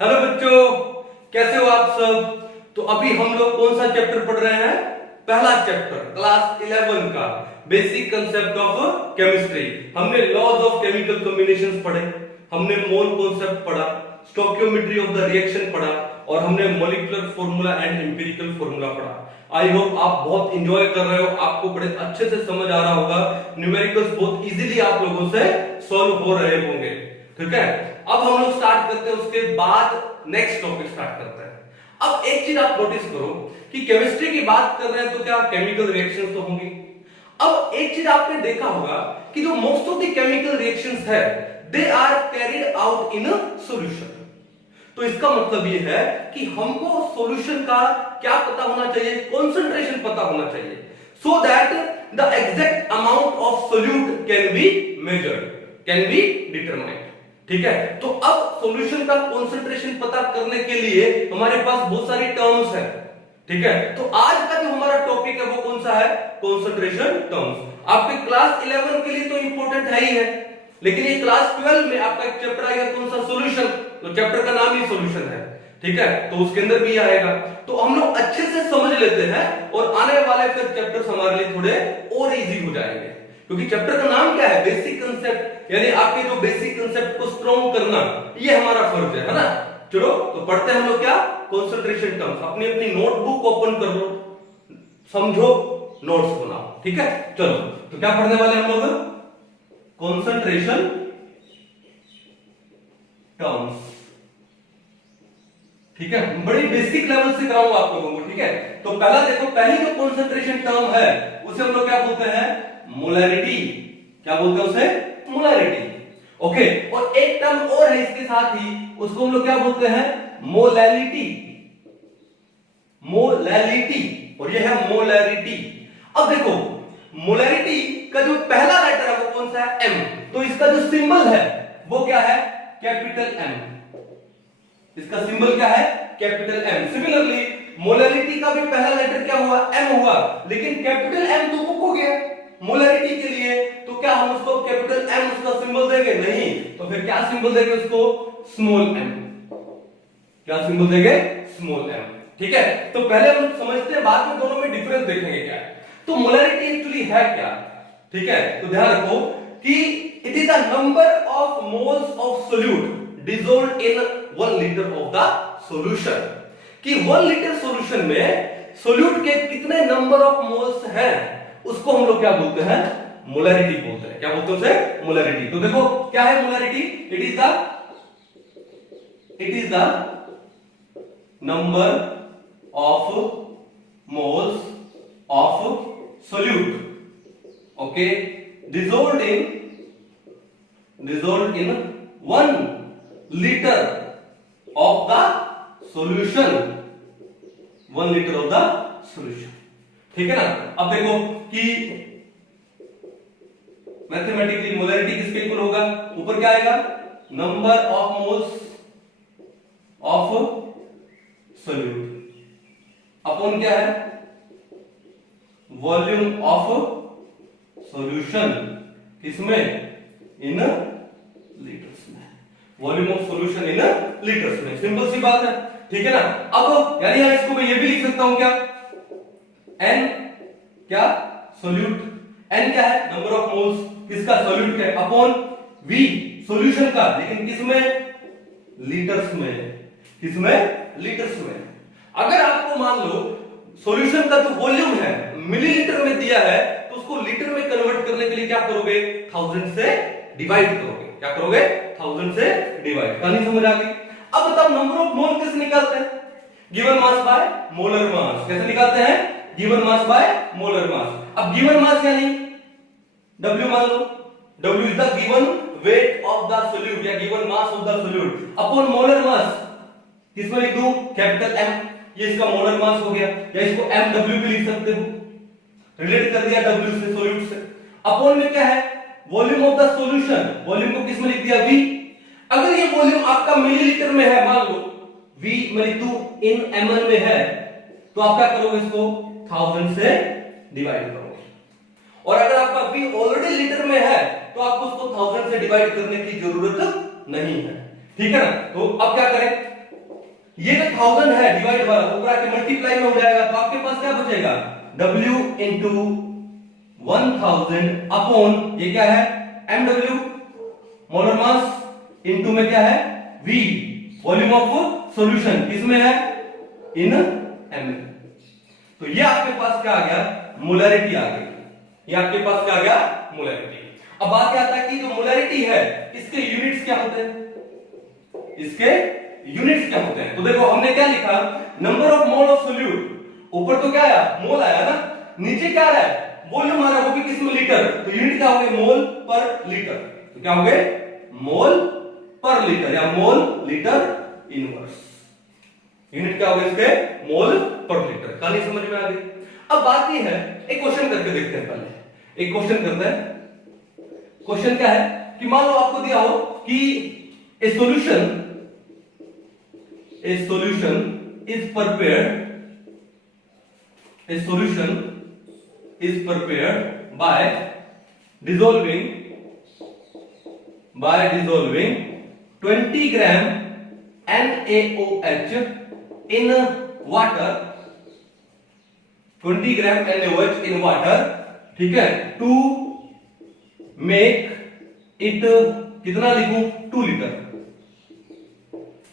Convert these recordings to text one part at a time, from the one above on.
Hello बच्चों, कैसे हो आप सब। तो अभी हम लोग कौन सा चैप्टर पढ़ रहे हैं? पहला चैप्टर क्लास 11 का बेसिक कंसेप्ट ऑफ केमिस्ट्री। हमने लॉज ऑफ केमिकल कॉम्बिनेशंस पढ़े, हमने मोल कॉन्सेप्ट पढ़ा, स्टोइकियोमेट्री ऑफ द रिएक्शन पढ़ा और हमने molecular formula and empirical formula पढ़ा। आई होप आप बहुत एंजॉय कर रहे हो, आपको बड़े अच्छे से समझ आ रहा होगा, न्यूमेरिकल्स बहुत इजीली आप लोगों से सॉल्व हो रहे होंगे। ठीक है, अब हम लोग स्टार्ट करते हैं, उसके बाद नेक्स्ट टॉपिक स्टार्ट करते हैं। अब एक चीज आप नोटिस करो कि केमिस्ट्री की बात कर रहे हैं तो क्या केमिकल रिएक्शंस तो होंगी। अब एक चीज आपने देखा होगा कि जो most of the chemical reactions है they are carried out in a solution. तो इसका मतलब ये है कि हमको सॉल्यूशन का क्या पता होना चाहिए, कंसंट्रेशन पता होना चाहिए, so that the exact amount of solute can be measured, can be determined. ठीक है, तो अब सॉल्यूशन का कंसंट्रेशन पता करने के लिए हमारे पास बहुत सारी टर्म्स हैं। ठीक है, तो आज का जो हमारा टॉपिक है वो कौन सा है? Concentration terms. आपके क्लास 11 के लिए तो इंपॉर्टेंट है ही है, लेकिन ये क्लास 12 में आपका एक चैप्टर आएगा कौन सा? सॉल्यूशन। तो चैप्टर का नाम ही सॉल्यूशन है। ठीक है, तो उसके अंदर भी आएगा, तो हम लोग अच्छे से समझ लेते हैं और आने वाले फिर चैप्टर्स हमारे लिए थोड़े और इजी हो जाएंगे, क्योंकि चैप्टर का नाम क्या है? बेसिक कंसेप्ट, यानी आपके जो बेसिक कंसेप्ट को स्ट्रॉन्ग करना, ये हमारा फर्ज है ना। चलो तो पढ़ते हैं हम लोग क्या? Concentration terms. अपनी अपनी नोटबुक ओपन कर लो, समझो, नोट्स बनाओ। ठीक है, चलो तो क्या पढ़ने वाले हम लोग? Concentration terms. ठीक है, बड़ी बेसिक लेवल से कराऊंगा आप लोगों को। ठीक है, तो पहला देखो, पहली जो कंसंट्रेशन टर्म है उसे हम लोग क्या बोलते हैं? मोलैरिटी। क्या बोलते हैं उसे? मोलैरिटी। ओके, और एक टर्म और है इसके साथ ही, उसको हम लोग क्या बोलते हैं? मोलैलिटी। मोलैलिटी, और ये है मोलैरिटी। अब देखो, मोलैरिटी का जो पहला लेटर है वो कौन सा है? एम। तो इसका जो सिंबल है वो क्या है? Capital M. इसका सिंबल क्या है? Capital M. सिमिलरली मोलैरिटी का भी पहला लेटर क्या हुआ? एम हुआ, लेकिन कैपिटल एम तो बुक हो गया मोलैरिटी के लिए, तो क्या हम उसको कैपिटल एम उसका सिंबल देंगे? नहीं। तो फिर क्या सिंबल देंगे उसको? Small M. क्या सिंबल देंगे? Small M. ठीक है, तो पहले हम समझते हैं, बाद में दोनों में डिफरेंस देखेंगे क्या है। तो मोलैरिटी एक्चुअली है क्या? ठीक है, तो ध्यान रखो कि it is the number of moles of solute dissolved in 1 liter of the solution। कि 1 लीटर सॉल्यूशन में सोल्यूट के कितने नंबर ऑफ मोल्स हैं उसको हम लोग क्या बोलते हैं? मोलैरिटी बोलते हैं। क्या बोलते हैं उसे? मोलैरिटी। तो देखो क्या है molarity? It is the number of moles of solute, okay, dissolved in 1 liter of the solution, 1 liter of the solution। ठीक है ना। अब देखो कि मैथमेटिकली मोलैरिटी किसके इक्वल होगा? ऊपर क्या आएगा? Number of moles of solute upon क्या है? Volume of solution. किसमें? इन लीटर्स में। Volume of solution in litres में। सिंपल सी बात है। ठीक है ना। अब यानी यार इसको मैं ये भी लिख सकता हूं क्या? एन क्या? सोल्यूट। एन क्या है? नंबर ऑफ मोल्स किसका? सोल्यूट का, अपॉन वी सॉल्यूशन का, लेकिन किसमें? लीटर्स में। किसमें? लीटर्स में। अगर आपको मान लो सॉल्यूशन का जो वॉल्यूम है मिलीलीटर में दिया है, तो उसको लीटर में कन्वर्ट करने के लिए क्या करोगे? 1000 से डिवाइड करोगे। क्या करोगे? 1000 से डिवाइड। कहानी समझ आ गई? अब बताओ नंबर ऑफ मोल कैसे निकालते हैं? Given mass by molar mass. कैसे निकालते हैं? Given mass by molar mass. अब गिवन मास यानी W मान लो, W is the given weight of the solute या given mass of the solute upon molar mass. किसमें लिख दूं? Capital M। ये इसका मोलर मास हो गया, या इसको MW भी लिख सकते हो, रिलेट कर दिया W से, सोल्यूट से। अपॉन में क्या है? Volume of the solution. Volume को किस में लिख दिया? V। अगर ये वॉल्यूम आपका मिलीलीटर में है, मान लो V मैं लिख दूं इन ml में है, तो आप क्या करोगे? इसको 1000 से डिवाइड करोगे। और अगर आपका V ऑलरेडी लीटर में है तो आपको उसको 1000 से डिवाइड करने की जरूरत नहीं है। ठीक है ना। तो अब क्या करें? ये जो 1000 है डिवाइड वाला ऊपर आके मल्टीप्लाई में हो जाएगा, तो आपके पास क्या बचेगा, W इंटू 1000 अपॉन ये क्या है MW मोलर मास इंटू में क्या है V वॉल्यूम ऑफ सॉल्यूशन, किसमें है इन ml। तो ये आपके पास क्या आ गया, मोलैरिटी आ गई। ये आपके पास क्या आ गया, मोलैरिटी। अब बात क्या आता है कि जो मोलैरिटी है इसके यूनिट्स क्या होते हैं, इसके यूनिट्स क्या होते हैं। तो देखो हमने क्या लिखा, number of mole of solute, ऊपर तो क्या आया मोल आया ना, नीचे क्या आ रहा है वॉल्यूम आ रहा है, वो भी किसमें लीटर, तो यूनिट क्या हो गए मोल पर लीटर, तो क्या हो गए मोल पर लीटर या मोल लीटर इनवर्स। यूनिट क्या हो गया इसके मोल पर लीटर। कहानी समझ में आ गई। अब बात ये है, एक क्वेश्चन करके देखते हैं, पहले एक क्वेश्चन करते हैं। क्वेश्चन क्या है कि मान लो आपको दिया हो कि ए solution is prepared by dissolving 20 gram NaOH in water, 20 gram NaOH in water, ठीक है, टू मेक इट, कितना लिखूं 2 litre,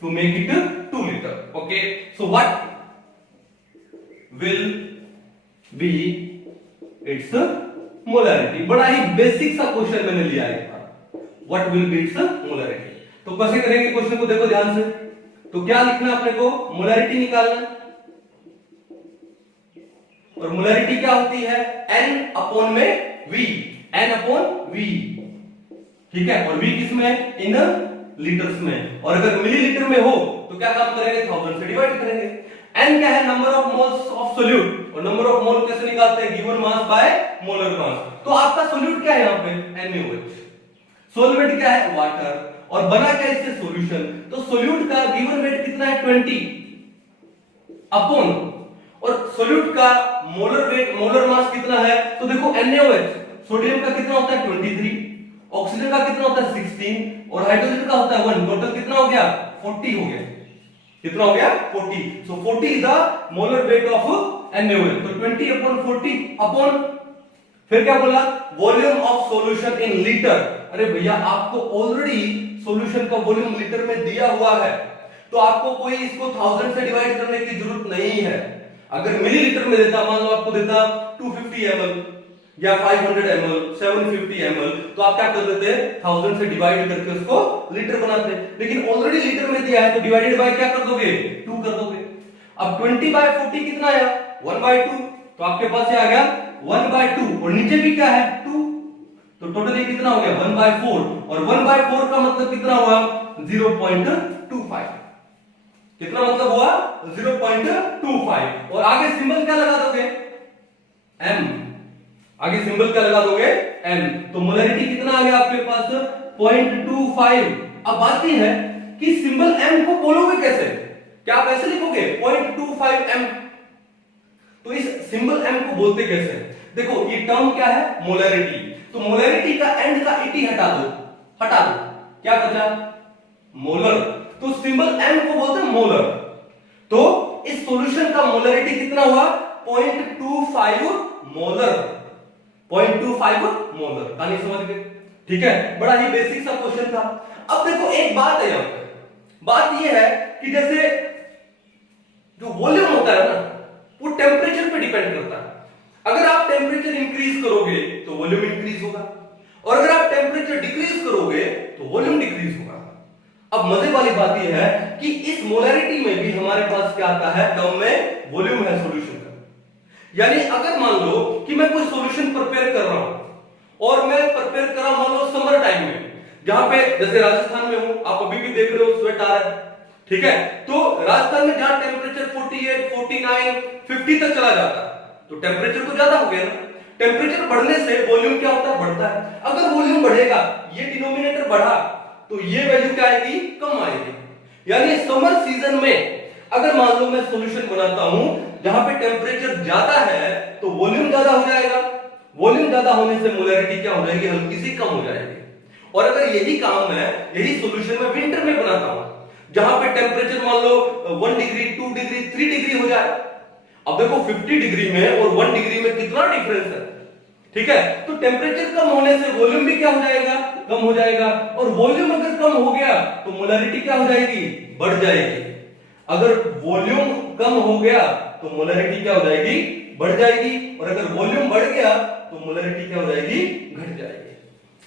to make it 2 litre. Okay, so what will be its molarity. बड़ा ही बेसिक सा क्वेश्चन मैंने लिया है, what will be its molarity. तो कैसे करेंगे क्वेश्चन को, देखो ध्यान से। तो क्या लिखना अपने को, मोलैरिटी निकालना, और मोलैरिटी क्या होती है N अपॉन में V, N अपॉन V, ठीक है, और V किस में इन लीटर्स में, और अगर मिलीलीटर में हो तो क्या काम करेंगे 1000 से डिवाइड करेंगे। N क्या है number of moles of solute, और नंबर ऑफ मोल कैसे निकालते हैं, गिवन मास बाय मोलर मास। तो आपका सोल्यूट क्या है यहाँ पे NaOH, सोलवेंट क्या है वाटर, और बना क्या इससे सॉल्यूशन। तो सोल्यूट का गिवन वेट कितना है 20 अपॉन, और सोल्यूट का मोलर वेट मोलर मास कितना है, तो देखो NaOH सोडियम का कितना होता है 23, ऑक्सीजन का कितना होता है 16, और हाइड्रोजन का होता है 1, टोटल कितना हो गया 40 हो गया, कितना हो गया 40। सो 40 is the molar weight of NaOH। तो 20 अपॉन 40 अपॉन, फिर क्या बोला volume of solution in litre. अरे भैया आपको ऑलरेडी सॉल्यूशन का वॉल्यूम लीटर में दिया हुआ है, तो आपको कोई इसको 1000 से डिवाइड करने की जरूरत नहीं है। अगर मिलीलीटर में देता, मान लो आपको देता 250 ml या 500 ml 750 ml, तो आप क्या कर देते 1000 से डिवाइड करके उसको लीटर बनाते। लेकिन ऑलरेडी लीटर में दिया है तो डिवाइडेड बाय क्या कर दोगे 2 कर दोगे। अब 20/40 कितना आया 1/2, तो आपके पास ये आ गया 1/2, और नीचे भी क्या है 2, तो टोटल ये कितना हो गया 1/4, और 1/4 का मतलब कितना हुआ 0.25, कितना मतलब हुआ 0.25, और आगे सिंबल क्या लगा दोगे m, आगे सिंबल क्या लगा दोगे m, तो मोलैरिटी कितना आ गया आपके पास 0.25। अब बात यह है कि सिंबल m को बोलोगे कैसे, क्या आप ऐसे लिखोगे 0.25 m, तो इस सिंबल m को बोलते कैसे। देखो ये टर्म क्या है मोलैरिटी, तो मोलैरिटी का एंड का इटी हटा दो, क्या बचा मोलर, तो सिंबल m को बोलते हैं मोलर। तो इस सॉल्यूशन का मोलैरिटी कितना हुआ 0.25 मोलर, 0.25 मोलर। कहानी समझ गए, ठीक है, बड़ा ही बेसिक सा क्वेश्चन था। अब देखो एक बात है यहां पर, बात यह है कि जैसे जो वॉल्यूम होता है ना वो टेम्परेचर पे डिपेंड करता है। अगर आप टेम्परेचर इंक्रीज करोगे तो वॉल्यूम इंक्रीज होगा, और अगर आप टेम्परेचर डिक्रीज करोगे तो वॉल्यूम डिक्रीज होगा। अब मजे वाली बात यह है कि इस मोलैरिटी में भी हमारे पास क्या आता है टर्म में वॉल्यूम है सॉल्यूशन का। यानी अगर मान लो कि मैं कोई सॉल्यूशन प्रिपेयर कर रहा हूं और मैं प्रिपेयर कर रहा हूं मान लो समर टाइम में, जहां पे जैसे राजस्थान में हूं, आप अभी भी देख रहे हो स्वेट आ रहा है, ठीक है, तो राजस्थान में जहां टेम्परेचर 48 49 50 तक चला जाता है तो टेम्परेचर तो ज्यादा हो गया ना। टेम्परेचर बढ़ने से वॉल्यूम क्या होता है बढ़ता है। अगर वॉल्यूम बढ़ेगा ये डिनोमिनेटर बढ़ा तो ये वैल्यू क्या आएगी कम आएगी। यानी समर सीजन में अगर मान लो मैं सॉल्यूशन बनाता हूं जहां पे टेम्परेचर ज्यादा है तो वॉल्यूम ज्यादा हो जाएगा, वॉल्यूम ज्यादा होने से मोलैरिटी क्या हो जाएगी हल्की सी कम हो जाएगी। और अगर यही काम है यही सॉल्यूशन मैं विंटर में बनाता हूं जहां पे टेम्परेचर मान लो 1 डिग्री 2 डिग्री 3 डिग्री हो जाए। अब देखो 50 डिग्री में और 1 डिग्री में कितना डिफरेंस है, ठीक है। तो टेम्परेचर कम होने से वॉल्यूम भी क्या हो जाएगा, कम हो जाएगा, और वॉल्यूम अगर कम हो गया तो मोलैरिटी क्या हो जाएगी, बढ़ जाएगी। अगर वॉल्यूम कम हो गया तो मोलैरिटी क्या हो जाएगी, बढ़ जाएगी, और अगर वॉल्यूम बढ़ गया तो मोलैरिटी क्या हो जाएगी, घट जाएगी।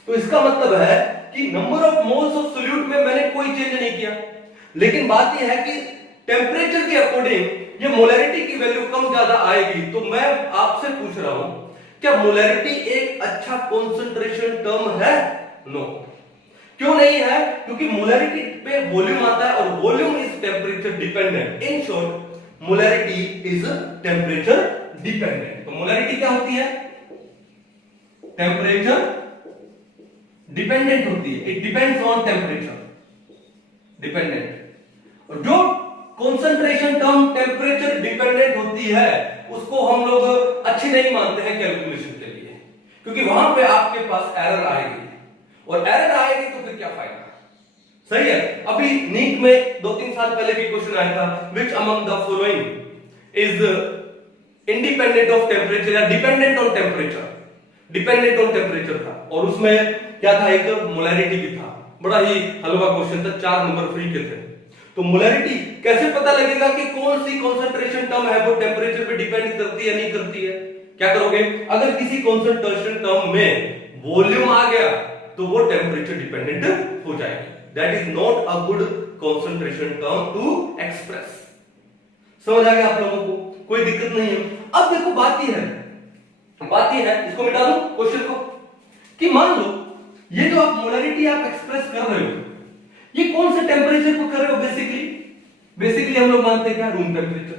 तो इसका मतलब है कि number of moles of solute में मैंने कोई चेंज नहीं किया, लेकिन बात यह है कि टेम्परेचर के अकॉर्डिंग ये मोलैरिटी की वैल्यू कम ज्यादा आएगी। तो मैं आपसे पूछ रहा हूं, क्या मोलैरिटी एक अच्छा कंसंट्रेशन टर्म है? नो। क्यों नहीं है? क्योंकि मोलैरिटी पे वॉल्यूम आता है और volume is temperature dependent. In short molarity is temperature dependent. तो मोलैरिटी क्या होती है, टेम्परेचर डिपेंडेंट होती है। It depends on temperature, dependent. और जो कंसंट्रेशन टर्म टेम्परेचर डिपेंडेंट होती है उसको हम लोग अच्छी नहीं मानते हैं कैलकुलेशन के लिए, क्योंकि वहां पे आपके पास एरर आएगी, और एरर आएगी तो फिर क्या फायदा। सही है। अभी नीट में 2-3 साल पहले भी क्वेश्चन आया था, which among the following is independent of temperature या dependent on temperature. Dependent on temperature था, और उसमें क्या था, एक मोलैरिटी भी था। बड़ा ही हलवा क्वेश्चन था, 4 नंबर फ्री के थे। तो मोलैरिटी कैसे पता लगेगा कि कौन सी कंसंट्रेशन टर्म है वो टेम्परेचर पे डिपेंड करती है या नहीं करती है? क्या करोगे, अगर किसी कंसंट्रेशन टर्म में वॉल्यूम आ गया तो वो टेम्परेचर डिपेंडेंट हो जाएगी। That is not a good concentration term to express. समझ आ गया आप लोगों को? कोई दिक्कत नहीं है। अब देखो बात ये है, इसको मिटा दो क्वेश्चन को, कि मान लो ये जो आप मोलैरिटी आप एक्सप्रेस कर रहे हो, ये कौन से टेम्परेचर को कर रहे हो? बेसिकली हम लोग मानते हैं क्या, रूम टेम्परेचर।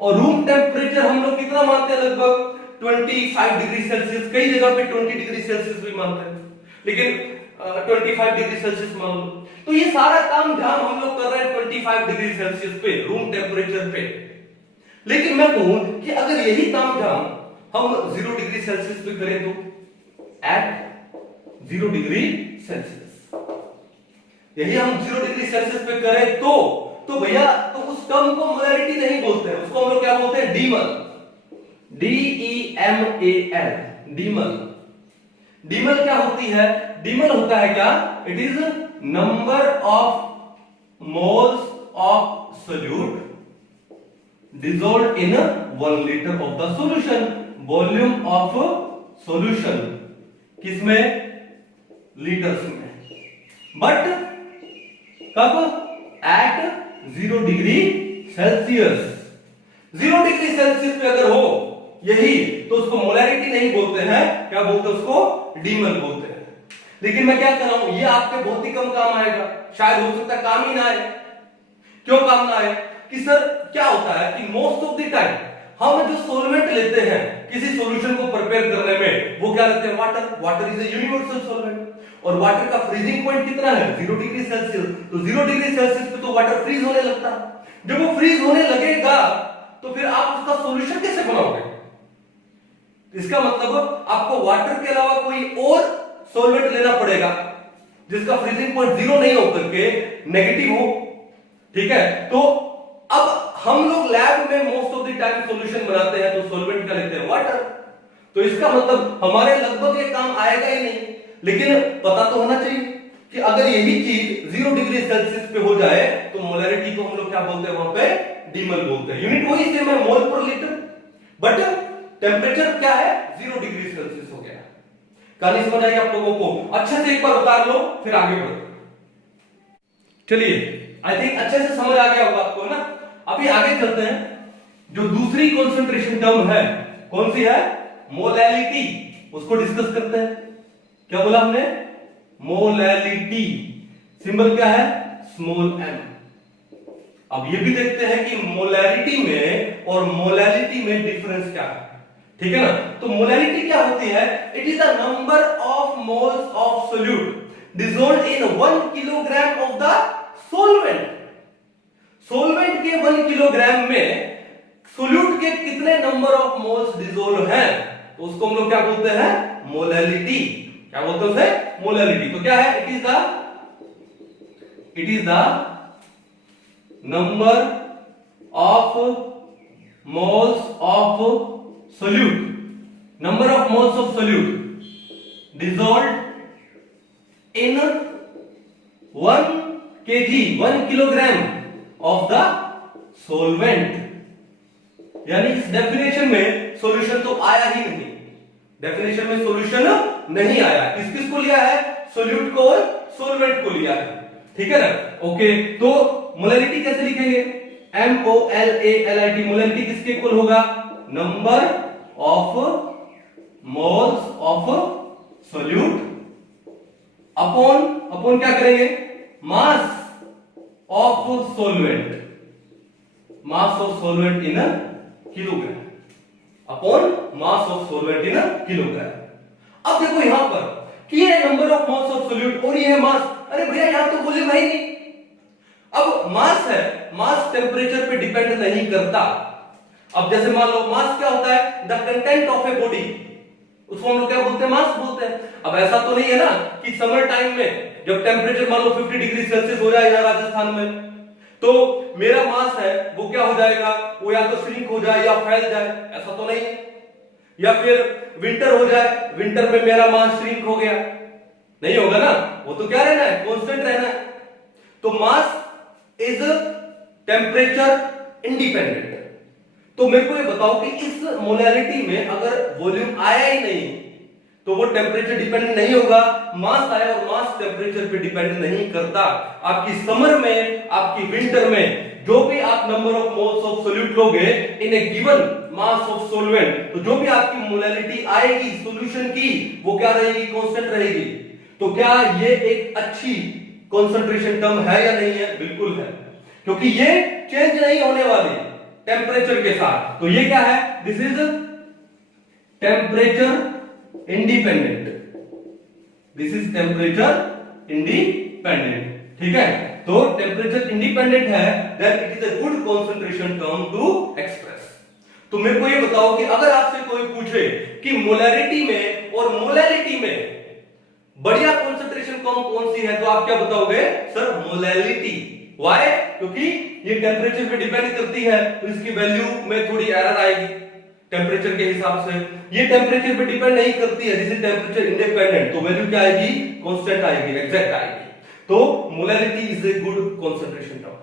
और रूम टेम्परेचर हम लोग कितना मानते हैं, लगभग 25 डिग्री सेल्सियस। कई जगह पे 20 डिग्री सेल्सियस भी मानते हैं, लेकिन 25 डिग्री सेल्सियस मान लो। तो ये सारा काम धाम हम लोग कर रहे हैं 25 डिग्री सेल्सियस पे, रूम टेम्परेचर पे। लेकिन मैं कहूं कि अगर यही काम धाम हम 0 डिग्री सेल्सियस पे करें तो, एट 0 डिग्री सेल्सियस, यही हम 0 डिग्री सेल्सियस पे करें तो भैया, तो उस टर्म को मोलैरिटी नहीं बोलते हैं, उसको हम लोग क्या बोलते हैं, डीमल। DEMAL, डीमल। डीमल क्या होती है? डीमल होता है क्या, it is number of moles of solute dissolved in 1 liter of the solution, volume of solution किसमें, लीटर्स में, बट कब, at 0 degree Celsius. 0 degree Celsius पे अगर हो यही, तो उसको मोलैरिटी नहीं बोलते हैं, क्या बोलते हैं उसको, डीमल बोलते हैं। लेकिन मैं क्या कर रहा हूं, ये आपके बहुत ही कम काम आएगा, शायद हो सकता है काम ही ना आए। क्यों काम ना आए? कि सर क्या होता है कि मोस्ट ऑफ द टाइम हम जो सॉल्वेंट लेते हैं किसी सॉल्यूशन को प्रिपेयर करने में, वो क्या लेते हैं, water is a universal solvent, और वाटर का फ्रीजिंग पॉइंट कितना है, 0 डिग्री सेल्सियस। तो 0 डिग्री सेल्सियस पे तो वाटर फ्रीज होने लगता है। जब वो फ्रीज होने लगेगा तो फिर आप उसका सॉल्यूशन कैसे बनाओगे? इसका मतलब आपको वाटर के अलावा कोई और सॉल्वेंट लेना पड़ेगा जिसका फ्रीजिंग पॉइंट 0 नहीं होकर के नेगेटिव हो, ठीक है। तो अब हम लोग लैब में most of the time solution बनाते हैं तो सॉल्वेंट क्या लेते हैं, वाटर। तो इसका मतलब हमारे लगभग ये काम आएगा ही नहीं। लेकिन पता तो होना चाहिए कि अगर यही चीज 0 डिग्री सेल्सियस पे हो जाए तो मोलैरिटी को हम लोग क्या बोलते हैं, वहां पे डीमल बोलते हैं। यूनिट वही सेम है, मोल पर लीटर, बट टेम्परेचर क्या है, 0 डिग्री सेल्सियस हो गया। कहानी समझ आई आप लोगों को? अच्छे से एक बार उतार लो, फिर आगे बढ़ो। चलिए, आई थिंक अच्छे से समझ आ गया होगा आपको ना। अभी आगे चलते हैं। जो दूसरी कंसंट्रेशन टर्म है, कौन सी है, मोलैलिटी, उसको डिस्कस करते हैं। क्या बोला हमने, मोलैलिटी। सिंबल क्या है, स्मॉल m। अब ये भी देखते हैं कि मोलैरिटी में और मोलैलिटी में डिफरेंस क्या है, ठीक है ना। तो मोलैलिटी क्या होती है, it is the number of moles of solute dissolved in 1 kilogram of the solvent. Solvent के 1 किलोग्राम में सोल्यूट के कितने नंबर ऑफ मोल्स डिसॉल्व हैं, तो उसको हम लोग क्या बोलते हैं, मोलैलिटी। क्या बोलते हैं उसे, मोलैलिटी। तो क्या है, it is the number of moles of solute, number of moles of solute dissolved in 1 kg 1 kilogram of the solvent। यानी इस डेफिनेशन में सॉल्यूशन तो आया ही नहीं, डेफिनेशन में सॉल्यूशन नहीं आया। किस किस को लिया है? सोल्यूट को और सॉल्वेंट को लिया है, ठीक है ना। ओके, तो मोलैलिटी कैसे लिखेंगे? MOLALIT, मोलैलिटी किसके इक्वल होगा? Number of moles of solute upon क्या करेंगे? मास of solvent, mass of solvent in kilogram upon mass of solvent in kilogram. अब देखो यहां पर कि ये number of mass of solute और ये है मास। अरे भैया यहां तो बोले भाई नहीं। अब मास है, मास टेम्परेचर पे डिपेंड नहीं करता। अब जैसे मान लो मास क्या होता है? The content of a body, उसको हम लोग क्या बोलते हैं? मास बोलते हैं। अब ऐसा तो नहीं है ना कि समर टाइम में जब टेम्परेचर मान लो 50 डिग्री सेल्सियस हो जाए यहाँ राजस्थान में, तो मेरा मास है वो क्या हो जाएगा? वो या तो श्रिंक हो जाए या फैल जाए, ऐसा तो नहीं है। या फिर विंटर हो जाए, विंटर में मेरा मास श्रिंक हो गया, नहीं होगा ना, वो तो क्या रहना है? कांस्टेंट रहना है। तो मास इज टेम्परेचर इंडिपेंडेंट। तो मेरे को ये बताओ कि इस मोलैलिटी में अगर वॉल्यूम आया ही नहीं तो वो टेम्परेचर डिपेंडेंट नहीं होगा। मास आया और मास टेम्परेचर पे डिपेंड नहीं करता। आपकी समर में, आपकी विंटर में जो भी आप number of moles of solute लोगे इन ए गिवन मास ऑफ सॉल्वेंट, तो जो भी आपकी मोलैलिटी आएगी सॉल्यूशन की वो क्या रहेगी? कांस्टेंट रहेगी। तो क्या ये एक अच्छी कंसंट्रेशन टर्म है या नहीं है? बिल्कुल है, क्योंकि ये चेंज नहीं होने वाली टेम्परेचर के साथ। तो ये क्या है? This is temperature independent, this is temperature independent, ठीक है। तो टेम्परेचर इंडिपेंडेंट है, then it is a good concentration term to express. तो मेरे को ये बताओ कि अगर आपसे कोई पूछे कि मोलैरिटी में और मोलैलिटी में बढ़िया कंसंट्रेशन कौन सी है, तो आप क्या बताओगे? Sir molality. व्हाई? क्योंकि ये टेम्परेचर पे डिपेंड करती है, तो इसकी वैल्यू में थोड़ी एरर आएगी टेम्परेचर के हिसाब से। ये टेम्परेचर पे डिपेंड नहीं करती है, जैसे टेम्परेचर इंडिपेंडेंट, तो वैल्यू क्या आएगी? कांस्टेंट आएगी, एग्जैक्ट आएगी। तो molality is a good concentration term.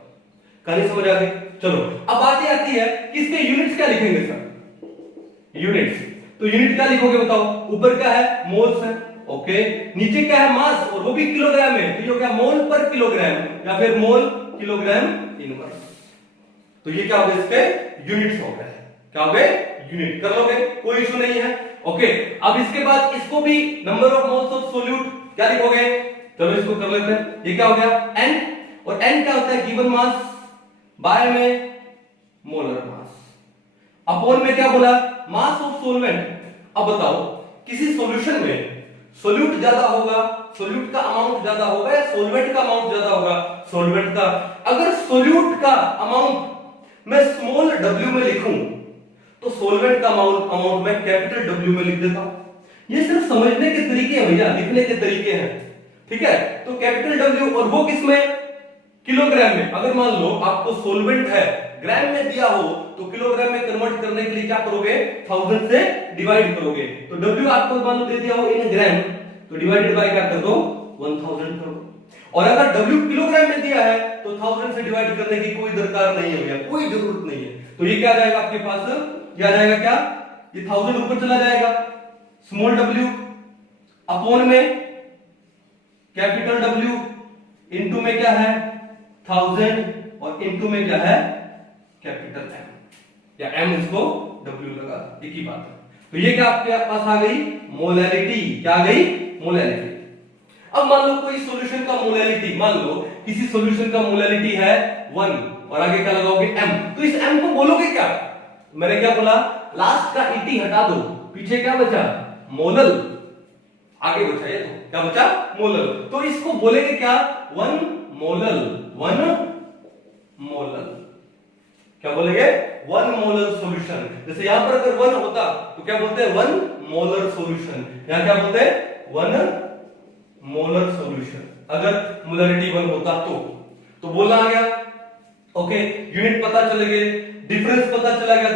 कहानी समझ आ गई? चलो अब बात आती है कि इसके यूनिट्स क्या लिखेंगे सर? यूनिट्स, तो यूनिट क्या लिखोगे बताओ? ऊपर क्या है? मोल्स है, ओके। नीचे क्या है? मास, और वो भी किलोग्राम में, तो ये हो गया मोल पर किलोग्राम या फिर मोल किलोग्राम इनवर्स। तो ये क्या हो गए? इसके यूनिट्स हो गए। क्या हो गए? यूनिट। कर लोगे, कोई इशू नहीं है, ओके। अब इसके बाद इसको भी number of moles of solute क्या लिखोगे? चलो इसको कर लेते हैं। ये क्या हो गया? n, और n क्या होता है? गिवन मास बाय में मोलर मास, अपॉन में क्या बोला? मास ऑफ सॉल्वेंट। अब बताओ किसी सॉल्यूशन में सोल्यूट ज्यादा होगा, सोल्यूट का अमाउंट ज्यादा होगा या सोल्वेंट का अमाउंट ज्यादा होगा? सोल्वेंट का। अगर सोल्यूट का अमाउंट मैं स्मॉल w में लिखूं तो सोल्वेंट का अमाउंट मैं कैपिटल W में लिख देता हूं। ये सिर्फ समझने के तरीके हैं भैया, लिखने के तरीके हैं, ठीक है। तो कैपिटल W, और वो किसमें? किलोग्राम में। अगर मान लो आपको सोल्वेंट है ग्राम में दिया हो तो किलोग्राम में कन्वर्ट करने के लिए क्या करोगे? 1000 से डिवाइड करोगे। तो W आपको मान लो दे दिया हो इन ग्राम, तो डिवाइडेड बाय क्या कर दो? 1000 करो। और अगर W किलोग्राम में दिया है तो 1000 से डिवाइड करने की कोई दरकार नहीं है भैया, कोई जरूरत नहीं है। तो ये क्या आ जाएगा आपके पास? क्या आ जाएगा? क्या ये 1000 ऊपर चला जाएगा, स्मॉल w अपॉन में कैपिटल W, इनटू में क्या है? 1000, और इनटू में क्या है? कैपिटल M, या M इसको W लगा, एक ही बात है। तो ये क्या आपके पास आ गई? मोलैलिटी। क्या आ गई? मोलैलिटी। अब मान लो कोई सॉल्यूशन का मोलैलिटी, मान लो किसी सॉल्यूशन का मोलैलिटी है 1, और आगे क्या लगाओगे? M। तो इस M को बोलोगे क्या? मैंने क्या बोला? लास्ट का ET हटा दो, पीछे क्या बचा? मोलल। आगे बचा ये, तो क्या बचा? मोलल। तो इसको बोलेंगे क्या? 1 मोलल, 1 मोलल। क्या बोलेंगे? 1 मोलर सॉल्यूशन। जैसे यहां पर अगर 1 होता तो क्या बोलते हैं? 1 मोलर सॉल्यूशन। यहां क्या बोलते हैं? 1 मोलर सॉल्यूशन। अगर मोलरिटी 1 होता तो बोलना आ गया। ओके, यूनिट पता चले गए, डिफरेंस पता चला गया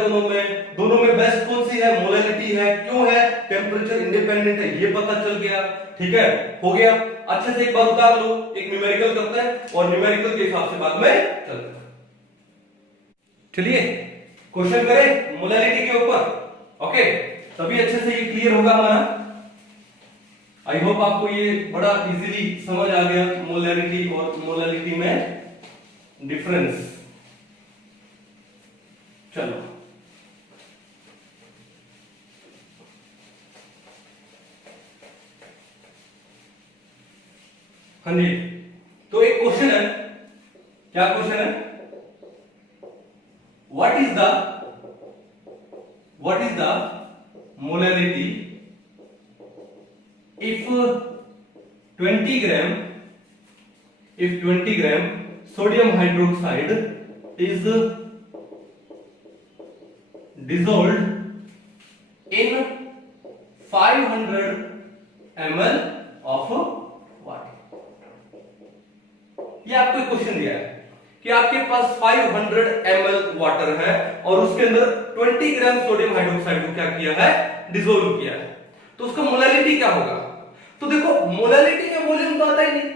दोनों में बेस्ट कौन सी है, मोलैलिटी है, क्यों है, टेम्परेचर इंडिपेंडेंट है, ये पता चल गया। ठीक है, हो गया। अच्छे से एक बार उतार लो, एक न्यूमेरिकल करते हैं और न्यूमेरिकल के हिसाब से बाद में चलते हैं। चलिए क्वेश्चन करें मोलैलिटी के ऊपर। ओके, तभी अच्छे से ये क्लियर होगा हमारा। आई होप आपको ये बड़ा इजीली समझ आ गया मोलैलिटी और मोलैलिटी में डिफरेंस। चलो हाँ जी, तो एक क्वेश्चन है, क्या क्वेश्चन है, what is the molality if 20 gram sodium hydroxide is dissolved in 500 ml of water। ये आपको क्वेश्चन दिया है कि आपके पास 500 ml वाटर है और उसके अंदर 20 ग्राम सोडियम हाइड्रोक्साइड को क्या किया है, डिसोल्व किया है, तो उसका मोलैलिटी क्या होगा। तो देखो मोलैलिटी में वॉल्यूम तो आता ही नहीं,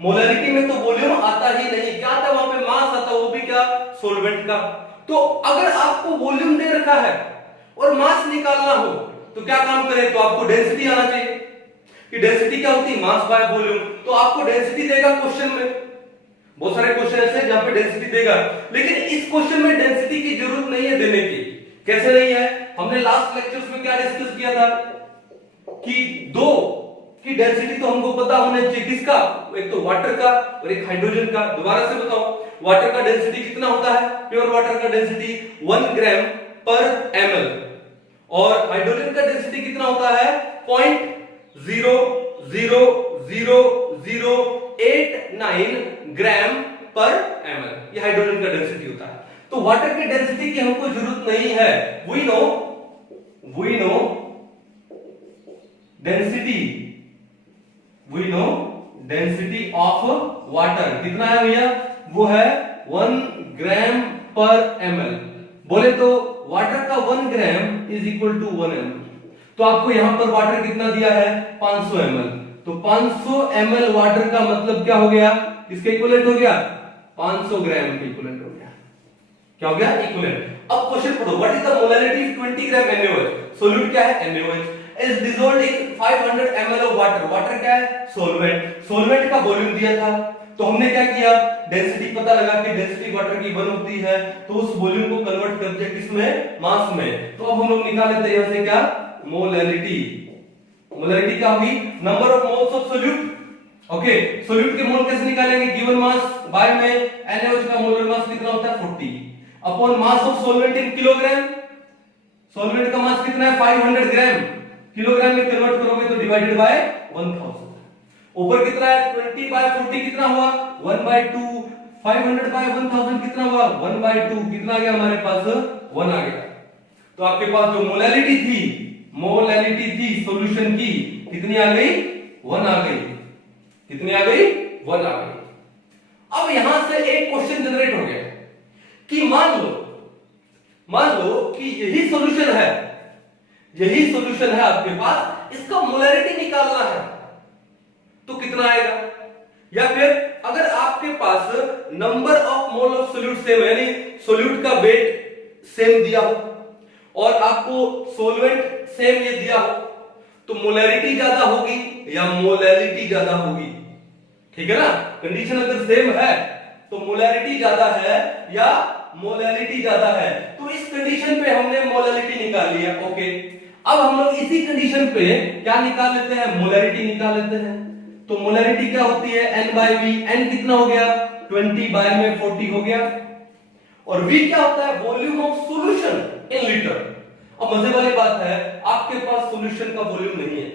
मोलैलिटी में तो वॉल्यूम आता ही नहीं, क्या आता है वहां पे, मास आता है, वो भी क्या, सोलवेंट का। तो अगर आपको वॉल्यूम दे रखा है और मास निकालना हो तो क्या काम करें, तो आपको डेंसिटी आना चाहिए कि डेंसिटी क्या होती है, मास बाय वॉल्यूम। तो आपको डेंसिटी देगा क्वेश्चन में, बहुत सारे क्वेश्चन ऐसे जहां पे डेंसिटी देगा, लेकिन इस क्वेश्चन में डेंसिटी की जरूरत नहीं है देने की। कैसे नहीं है, हमने लास्ट लेक्चर्स में क्या डिस्कस किया था कि दो की डेंसिटी तो हमको पता होना चाहिए, किसका, एक तो वाटर का और एक हाइड्रोजन का। दोबारा से बताओ, वाटर का डेंसिटी कितना होता है, प्योर वाटर का डेंसिटी 1 ग्राम पर ml और हाइड्रोजन का डेंसिटी कितना होता है, 0.00089 ग्राम पर ml, ये हाइड्रोजन का डेंसिटी होता है। तो वाटर की डेंसिटी की हमको जरूरत नहीं है, we know density of water कितना है भैया, वो है 1 ग्राम पर ml। बोले तो वाटर का 1 gram is equal to 1 ml, तो आपको यहां पर वाटर कितना दिया है, 500 ml। तो 500 ml वाटर का मतलब क्या हो गया, किसके इक्विवेलेंट हो गया, 500 ग्राम के इक्विवेलेंट हो गया। क्या हो गया, इक्विवेलेंट। अब क्वेश्चन पढ़ो, what is the molality of 20 gram NaOH, solute क्या है, NaOH is dissolved in 500 ml of water। Water क्या है, सोलवेंट, सोलवेंट का वॉल्यूम दिया था, तो हमने क्या किया, डेंसिटी पता लगा कि डेंसिटी वाटर की 1 होती है, तो उस वॉल्यूम को कन्वर्ट कर दिया किसमें, मास में। तो अब हम लोग निकाल लेते हैं यहां से क्या, मोलैलिटी। मोलैलिटी क्या होगी, number of moles of solute. Okay, solute के मोल कैसे निकालेंगे, गिवन मास बाय में NaOH का मोलर मास कितना होता है, 40 upon mass of solvent in kilogram. Solvent का मास कितना है, 500 ग्राम, किलोग्राम में कन्वर्ट करोगे तो डिवाइडेड बाय 1000। ऊपर कितना है, 20 बाय 40 कितना हुआ, 1/2, 500 बाय 1000 कितना हुआ, 1/2, कितना आ गया हमारे पास, 1 आ गया। तो आपके पास जो मोलैलिटी थी सॉल्यूशन की, कितनी आ गई, 1 आ गई, कितनी आ गई, 1 आ गई। अब यहां से एक क्वेश्चन जनरेट हो गया कि मान लो कि यही सॉल्यूशन है आपके पास, इसका मोलैलिटी निकालना है तो कितना आएगा। या फिर अगर आपके पास number of mole of solute same, यानी सोल्यूट का वेट सेम दिया हो और आपको सोलवेंट सेम ये दिया हो, तो मोलैलिटी ज्यादा होगी या मोलैलिटी ज्यादा होगी, ठीक है ना। कंडीशन अगर सेम है तो मोलैलिटी ज्यादा है या मोलैलिटी ज्यादा है, तो इस कंडीशन पे हमने मोलैलिटी निकाल लिया। ओके, अब हम लोग इसी कंडीशन पे क्या निकाल लेते हैं, मोलैलिटी निकाल लेते हैं। तो मोलैलिटी क्या होती है, N/V, N कितना हो गया, 20 बाय में 40 हो गया, और V क्या होता है, volume of solution in litre. अब मजे वाली बात है, आपके पास सॉल्यूशन का वॉल्यूम नहीं है।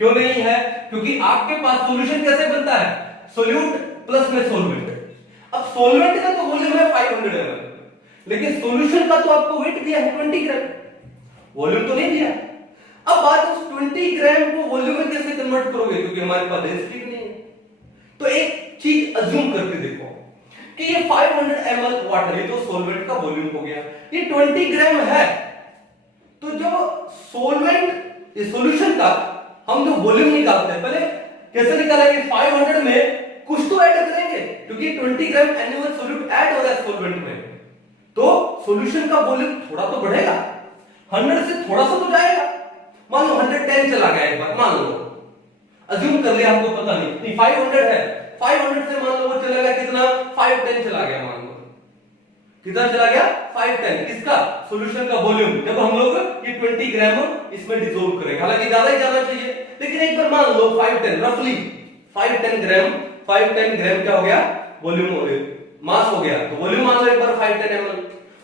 क्यों नहीं है, क्योंकि आपके पास सॉल्यूशन कैसे बनता है, सोल्यूट प्लस में सोलवेंट। अब सोलवेंट का तो वॉल्यूम है 500 ml, लेकिन सॉल्यूशन का तो आपको वेट दिया है 20 ग्राम, वॉल्यूम तो नहीं दिया। अब बात उस 20 ग्राम को वॉल्यूम में कैसे कन्वर्ट करोगे, क्योंकि हमारे पास डेंसिटी नहीं है। तो एक चीज अज्यूम करके देखो कि ये 500 ml वाटर, ये तो सॉल्वेंट का वॉल्यूम हो गया, ये 20 ग्राम है। तो जब सॉल्वेंट इस सॉल्यूशन का हम जो वॉल्यूम निकालते हैं, पहले कैसे निकालेंगे? 500 में कुछ तो ऐड करेंगे, क्योंकि 20 ग्राम एनुअल सॉल्यूट ऐड हो रहा है सॉल्वेंट में, तो सॉल्यूशन का वॉल्यूम थोड़ा तो बढ़ेगा, 100 से थोड़ा सा तो जाएगा। मान लो 110 चला गया एक बार, मान लो, अज्यूम कर लिया, हमको पता नहीं 500 है, 500 से मान लो वो चला गया कितना, 510 चला गया, मान लो कितना चला गया, 510। किसका? सॉल्यूशन का वॉल्यूम। जब हम लोग ये 20 ग्राम इसमें डिसॉल्व करेंगे, हालांकि ज्यादा ही जाना चाहिए, लेकिन एक बार मान लो 510 रफली 510 ग्राम क्या हो गया, वॉल्यूम हो गया, मास हो गया, तो वॉल्यूम मान लो एक बार 510 ml।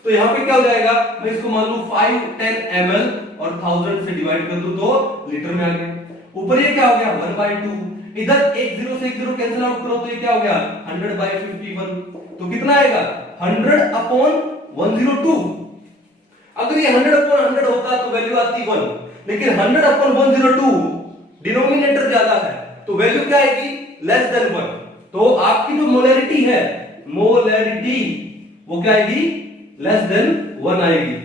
तो यहां पे क्या हो जाएगा, मैं इसको मान लूं 510 ml और 1000 से डिवाइड कर दूं तो लीटर में आ गया। ऊपर ये क्या हो गया, 1/2, इधर एक 0 से एक 0 कैंसिल आउट करो तो ये क्या हो गया, 100/51, तो कितना आएगा, 100/102। अगर ये 100/100 होता तो वैल्यू आती 1, लेकिन 100/102 डिनोमिनेटर ज्यादा है, तो वैल्यू क्या आएगी, लेस देन 1। तो आपकी जो मोलैरिटी है, मोलैरिटी वो क्या आएगी, लेस देन 1 आएगी।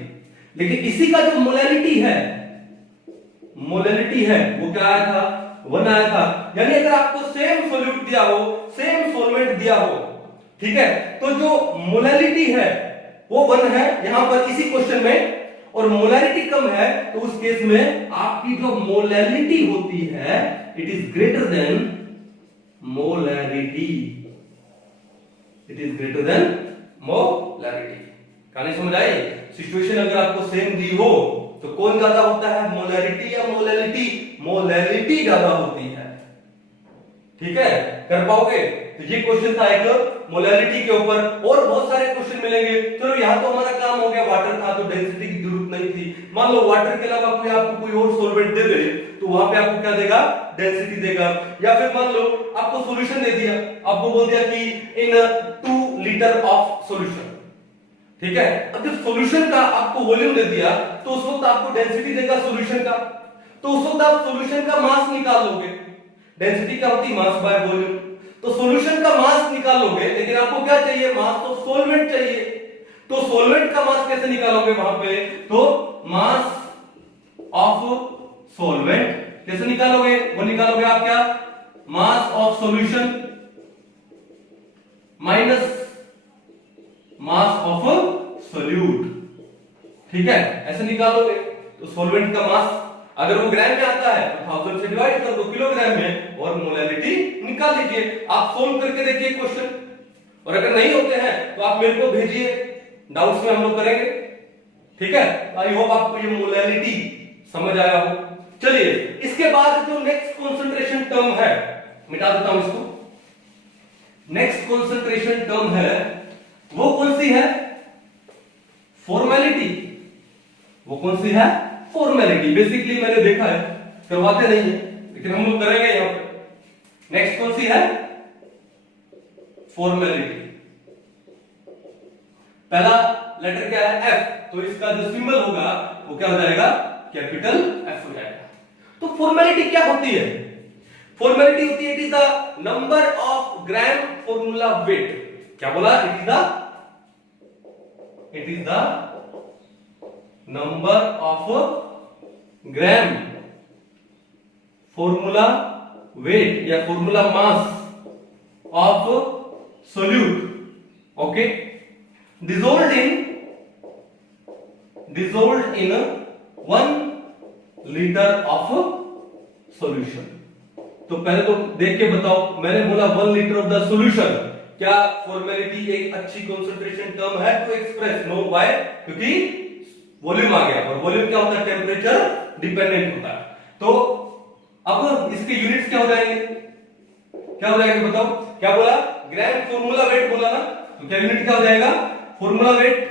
लेकिन इसी का जो मोलैरिटी है वो क्या आया था, 1 आया था। यानी अगर आपको सेम सॉल्यूट दिया हो, सेम सॉल्वेंट दिया हो, ठीक है, तो जो मोलैरिटी है वो 1 है यहां पर इसी क्वेश्चन में, और मोलैरिटी कम है तो उस केस में आपकी जो मोलैरिटी होती है it is greater than molarity, it is greater than molarity. कहानी समझ आई? सिचुएशन अगर आपको सेम दी हो तो कौन ज्यादा होता है, मोलैरिटी या मोलैलिटी? मोलैलिटी ज्यादा होती है, ठीक है, कर पाओगे? तो ये क्वेश्चन था एक मोलैलिटी के ऊपर, और बहुत सारे क्वेश्चन मिलेंगे। चलो यहां तो हमारा काम हो गया, वाटर था तो डेंसिटी की जरूरत नहीं थी। मान लो वाटर के अलावा कोई आपको कोई और सॉल्वेंट दे दे तो वहां पे आपको क्या देगा, डेंसिटी देगा। या फिर मान लो आपको सॉल्यूशन दे दिया, आपको बोल दिया कि इन 2 लीटर ऑफ सॉल्यूशन, ठीक है, अब जब सॉल्यूशन का आपको वॉल्यूम दे दिया तो उस वक्त आपको डेंसिटी देगा सॉल्यूशन का, तो उस वक्त आप सॉल्यूशन का मास निकाल लोगे। डेंसिटी क्या होती है, मास बाय वॉल्यूम। तो सॉल्यूशन का मास निकाल लोगे, लेकिन आपको क्या चाहिए, मास तो सॉल्वेंट चाहिए। तो सॉल्वेंट का मास कैसे निकालोगे वहां पे, तो मास ऑफ सॉल्वेंट कैसे निकालोगे, वो निकालोगे आप क्या, mass of solution minus mass of solute, ठीक है, ऐसे निकालोगे। तो सॉल्वेंट का मास अगर वो ग्राम में आता है तो 1000 से डिवाइड कर दो किलोग्राम में और मोलैलिटी निकाल लीजिए। आप सोल्व करके देखिए क्वेश्चन, और अगर नहीं होते हैं तो आप मेरे को भेजिए, डाउट्स में हम लोग करेंगे, ठीक है। आई होप आपको ये मोलैलिटी समझ आया हो। चलिए इसके बाद जो नेक्स्ट कंसंट्रेशन टर्म है, मिटा देता हूं इसको। नेक्स्ट कंसंट्रेशन टर्म है वो कौन सी है, फॉर्मेलिटी। वो कौन सी है, फॉर्मेलिटी। बेसिकली मैंने देखा है करवाते नहीं है, लेकिन हम लोग करेंगे यहां पे। नेक्स्ट कौन सी है, फॉर्मेलिटी। पहला लेटर क्या है, एफ, तो इसका जो सिंबल होगा वो क्या हो जाएगा, कैपिटल एफ हो जाएगा। तो फॉर्मेलिटी क्या होती है, फॉर्मेलिटी होती है it is the number of gram formula weight. क्या बोला, it is the number of gram formula weight या formula mass of solute, okay, dissolved in 1 liter of solution। तो पहले तो देख के बताओ, मैंने बोला 1 लीटर ऑफ द सॉल्यूशन, क्या फॉर्मेलिटी एक अच्छी कंसंट्रेशन टर्म है टू एक्सप्रेस, नो वाई, क्योंकि वॉल्यूम आ गया, और वॉल्यूम क्या होता है, टेम्परेचर डिपेंडेंट होता है। तो अब इसके यूनिट्स क्या हो जाएंगे, क्या हो जाएंगे बताओ, क्या बोला, ग्राम फॉर्मूला वेट बोला ना, तो क्या यूनिट क्या हो जाएगा, फॉर्मूला वेट।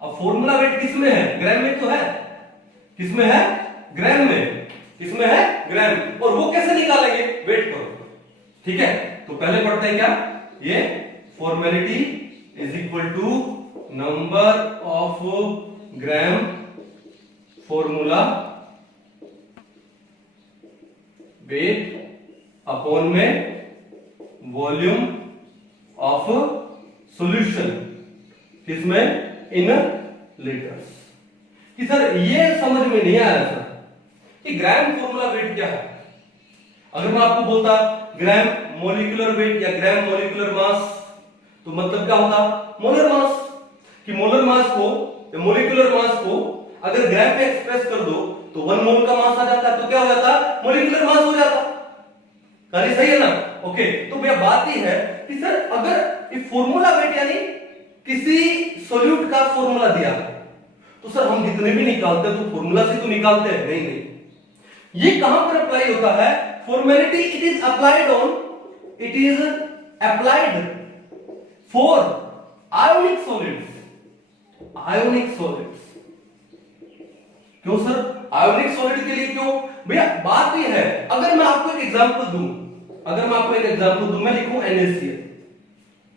अब फॉर्मूला वेट किसमें है, ग्राम में तो है, किसमें है, ग्राम में, किसमें है, ग्राम। और वो कैसे निकालेंगे, वेट करो, ठीक है। तो पहले पढ़ते हैं क्या, ये formality is equal to number of gram formula weight upon में वॉल्यूम ऑफ सॉल्यूशन, किसमें, इन लीटर्स। कि सर ये समझ में नहीं आया सर कि ग्राम फॉर्मूला वेट क्या है। अगर मैं आपको बोलता ग्राम मोलिकुलर वेट या ग्राम मोलिकुलर मास, तो मतलब क्या होता, मोलर मास। कि मोलर मास को या मोलिकुलर मास को अगर ग्राम में एक्सप्रेस कर दो तो 1 मोल का मास आ जाता है, तो क्या हो जाता, मोलिकुलर मास हो जाता। कहानी सही है ना? ओके, तो भैया बात ही है कि सर अगर ये फॉर्मूला वेट यानी किसी सॉल्यूट का फॉर्मूला दिया तो सर हम जितने भी निकालते हैं तो फॉर्मूला से तो निकालते हैं, नहीं नहीं, ये कहां पर अप्लाई होता है, formality it is applied for ionic solids. Ionic solids क्यों सर, आयोनिक सॉलिड के लिए क्यों भैया, बात ये है, अगर मैं आपको एक एग्जांपल दूं, मैं लिखूं NaCl,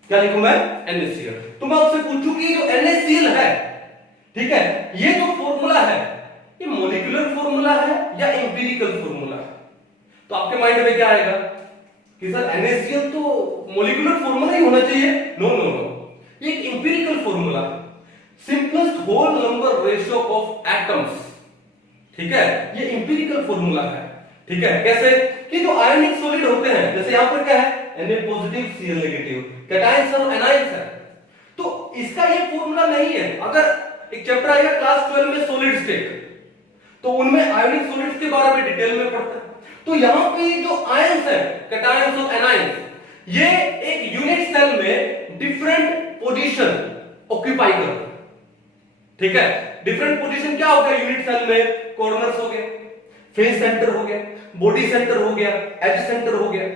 क्या लिखूं मैं, NaCl, तो मैं आपसे पूछूं कि जो NaCl है, ठीक है, ये जो फॉर्मूला है ये मॉलिक्यूलर फॉर्मूला है या एम्पिरिकल फॉर्मूला है? तो आपके माइंड में क्या आएगा कि सर NaCl तो मॉलिक्यूलर फॉर्मूला ही होना चाहिए। नो नो नो, ये एक एम्पिरिकल फॉर्मूला है, simplest whole number ratio of atoms, ठीक है, ये एम्पिरिकल फॉर्मूला है। ठीक है, कैसे कि जो आयोनिक सॉलिड होते हैं, जैसे यहां पर क्या है, Na positive Cl negative, cations और एनायंस है, तो इसका ये फॉर्मूला नहीं है। अगर एक चैप्टर आएगा क्लास 12 में सॉलिड स्टेट, तो उनमें आयोनिक सॉलिड्स के बारे में डिटेल में पढ़ते हैं। तो यहां पे जो आयंस है, कैटायंस और एनायंस, ये एक यूनिट सेल में डिफरेंट पोजीशन ऑक्यूपाई करते हैं। ठीक है, डिफरेंट पोजीशन क्या होगा यूनिट सेल में, कॉर्नर्स हो गए, फेस सेंटर हो गया, बॉडी सेंटर हो गया, एज सेंटर हो गया,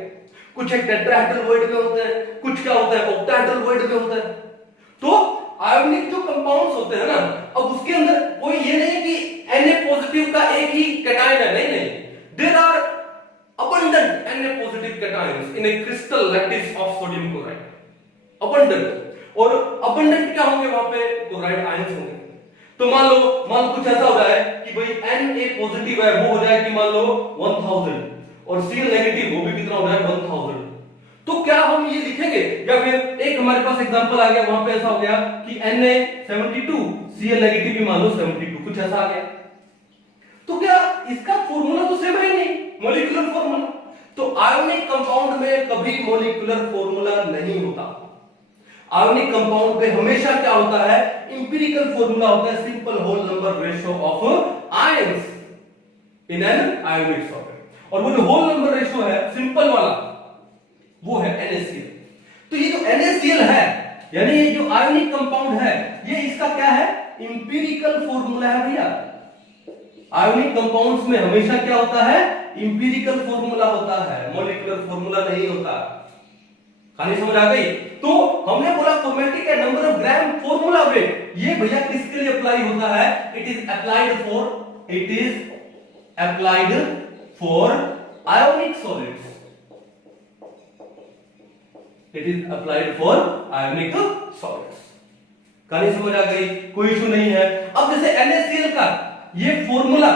कुछ एक टेट्राहेड्रल वॉइड में होते हैं, कुछ क्या होता है ऑक्टाहेड्रल वॉइड में होता है। तो आयोनिक जो कंपाउंड्स होते हैं ना, अब उसके अंदर कोई ये नहीं कि Na पॉजिटिव का एक ही कैटायन है, नहीं नहीं, there are abundant Na positive cations in a crystal lattice of sodium chloride, abundant, और abundant क्या होंगे वहां पे, क्लोराइड आयंस होंगे। तो मान लो कुछ ऐसा हो जाए कि भाई Na पॉजिटिव है, वो हो जाए कि मान लो 1000, और Cl नेगेटिव वो भी कितना हो जाए 1000, तो क्या हम ये लिखेंगे, या फिर एक हमारे पास एग्जांपल आ गया, वहां पे ऐसा हो गया कि Na 72, Cl नेगेटिव भी मान लो 72, कुछ ऐसा आ गया, तो क्या इसका फॉर्मूला तो सेम है नहीं, मॉलिक्यूलर फॉर्मूला। तो आयोनिक कंपाउंड में कभी मॉलिक्यूलर फॉर्मूला नहीं होता। आयोनिक कंपाउंड में हमेशा क्या होता है, एम्पिरिकल फॉर्मूला होता है, simple whole number ratio of ions in an ionic solvent. और वो जो होल नंबर रेशियो है सिंपल वाला, वो है NaCl। तो ये जो NaCl है, यानी ये जो आयोनिक कंपाउंड है, ये इसका क्या है, एम्पिरिकल फॉर्मूला है भैया। आयोनिक कंपाउंड्स में हमेशा क्या होता है, एम्पिरिकल फॉर्मूला होता है, मॉलिक्यूलर फॉर्मूला नहीं होता। कहानी समझ आ गई? तो हमने बोला फॉर्मेटिक है number of gram formula wait, ये भैया किसके लिए अप्लाई होता है, it is applied for ionic solids, it is applied for ionic solids. कहानी समझ आ गई? कोई इशू नहीं है। अब जैसे NaCl का ये फॉर्मूला,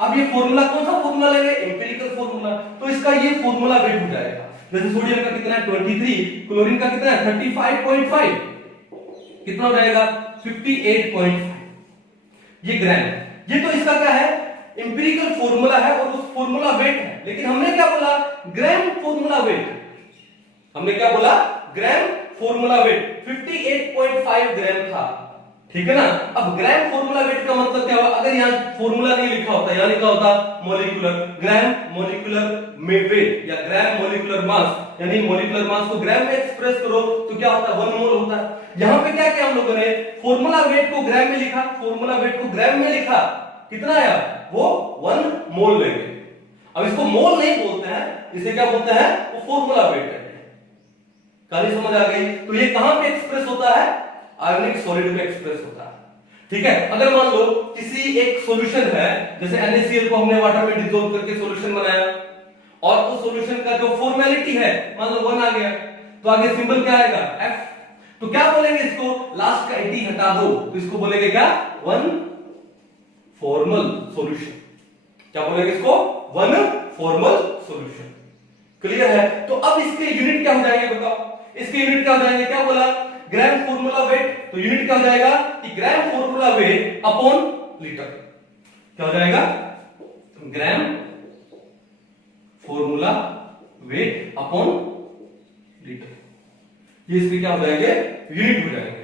अब ये फॉर्मूला कौन सा फॉर्मूला लेंगे, एम्पिरिकल फॉर्मूला, तो इसका ये फॉर्मूला वेट हो जाएगा। जैसे सोडियम का कितना है 23, क्लोरीन का कितना है 35.5, कितना हो जाएगा 58.5, ये ग्राम। ये तो इसका क्या है, एम्पिरिकल फॉर्मूला है और उस फॉर्मूला वेट है। लेकिन हमने क्या बोला, ग्राम फॉर्मूला वेट, हमने क्या बोला, ग्राम फॉर्मूला वेट 58.5 ग्राम था, ठीक है ना। अब ग्राम फॉर्मूला वेट का मतलब क्या हुआ, अगर यहाँ फॉर्मूला नहीं लिखा होता, यहाँ लिखा होता मॉलिक्यूलर, ग्राम मॉलिक्यूलर वेट या ग्राम मॉलिक्यूलर मास, यानी मॉलिक्यूलर मास को ग्राम में एक्सप्रेस करो तो क्या होता है 1 मोल होता है। यहाँ पे क्या किया हम लोगों ने, फॉर्मूला वेट को ग्राम में लिखा, फॉर्मूला वेट को ग्राम में लिखा, कितना आया, वो 1 मोल लेंगे। अब इसको मोल नहीं बोलते हैं, इसे क्या बोलते हैं, वो फॉर्मूला वेट है। कहानी समझ आ गई? तो ये कहां पे एक्सप्रेस होता है, आयोनिक सॉलिड में एक्सप्रेस होता है। ठीक है, अगर मान लो किसी एक सॉल्यूशन है, जैसे NaCl को हमने वाटर में डिसॉल्व करके सॉल्यूशन बनाया, और उस सॉल्यूशन का जो फॉर्मेलिटी है मान लो 1 आ गया, तो आगे सिंबल क्या आएगा, F। तो क्या बोलेंगे इसको, लास्ट का एटी हटा दो, तो इसको बोलेंगे क्या, 1 फॉर्मल सॉल्यूशन। क्या बोलेंगे इसको, 1 फॉर्मल सॉल्यूशन। क्लियर है? तो अब इसके यूनिट क्या हो जाएंगे बताओ, इसकी यूनिट क्या हो जाएंगे, क्या बोला, ग्राम फॉर्मूला वेट, तो यूनिट क्या हो जाएगा कि ग्राम फॉर्मूला वेट अपॉन लीटर, क्या हो जाएगा, ग्राम फॉर्मूला वेट अपॉन लीटर, ये इसके क्या हो जाएंगे, यूनिट हो जाएंगे।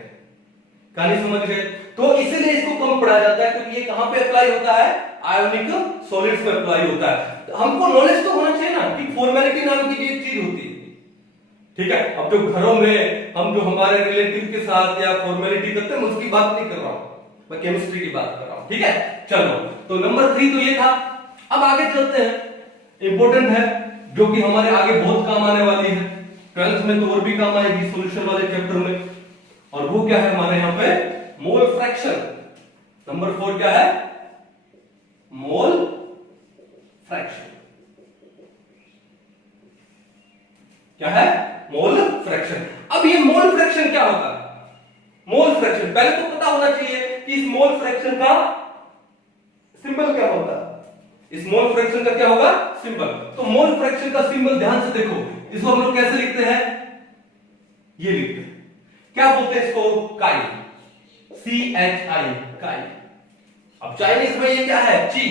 कहानी समझ गए? तो इसीलिए इसको कम पढ़ा जाता है क्योंकि ये कहां पे अप्लाई होता है, आयोनिक सॉलिड्स में अप्लाई होता है। तो हमको नॉलेज तो होना चाहिए ना कि फॉर्मेलिटी नाम की भी एक चीज होती है, ठीक है। अब जो घरों में हम जो हमारे रिलेटिव के साथ या फॉर्मेलिटी करते हैं उसकी बात नहीं कर रहा हूं, मैं केमिस्ट्री की बात कर रहा हूं, ठीक है। चलो, तो नंबर 3 तो ये था। अब आगे चलते हैं, इंपॉर्टेंट है जो कि हमारे आगे बहुत काम आने वाली है, 12th में तो और भी काम आएगी सॉल्यूशन वाले चैप्टर में, और वो क्या है हमारे यहाँ पे, मोल फ्रैक्शन। नंबर 4 क्या है, मोल फ्रैक्शन। क्या है, मोल फ्रैक्शन। अब ये मोल फ्रैक्शन क्या होता है, मोल फ्रैक्शन पहले तो पता होना चाहिए कि इस मोल फ्रैक्शन का सिंबल क्या होता है, इस मोल फ्रैक्शन का क्या होगा, सिंबल। तो मोल फ्रैक्शन का सिंबल ध्यान से देखो, इसको हम लोग कैसे लिखते हैं, ये लिखते हैं, क्या बोलते हैं इसको, काई, CHI, काई। अब चाइनीज में ये क्या है, ची,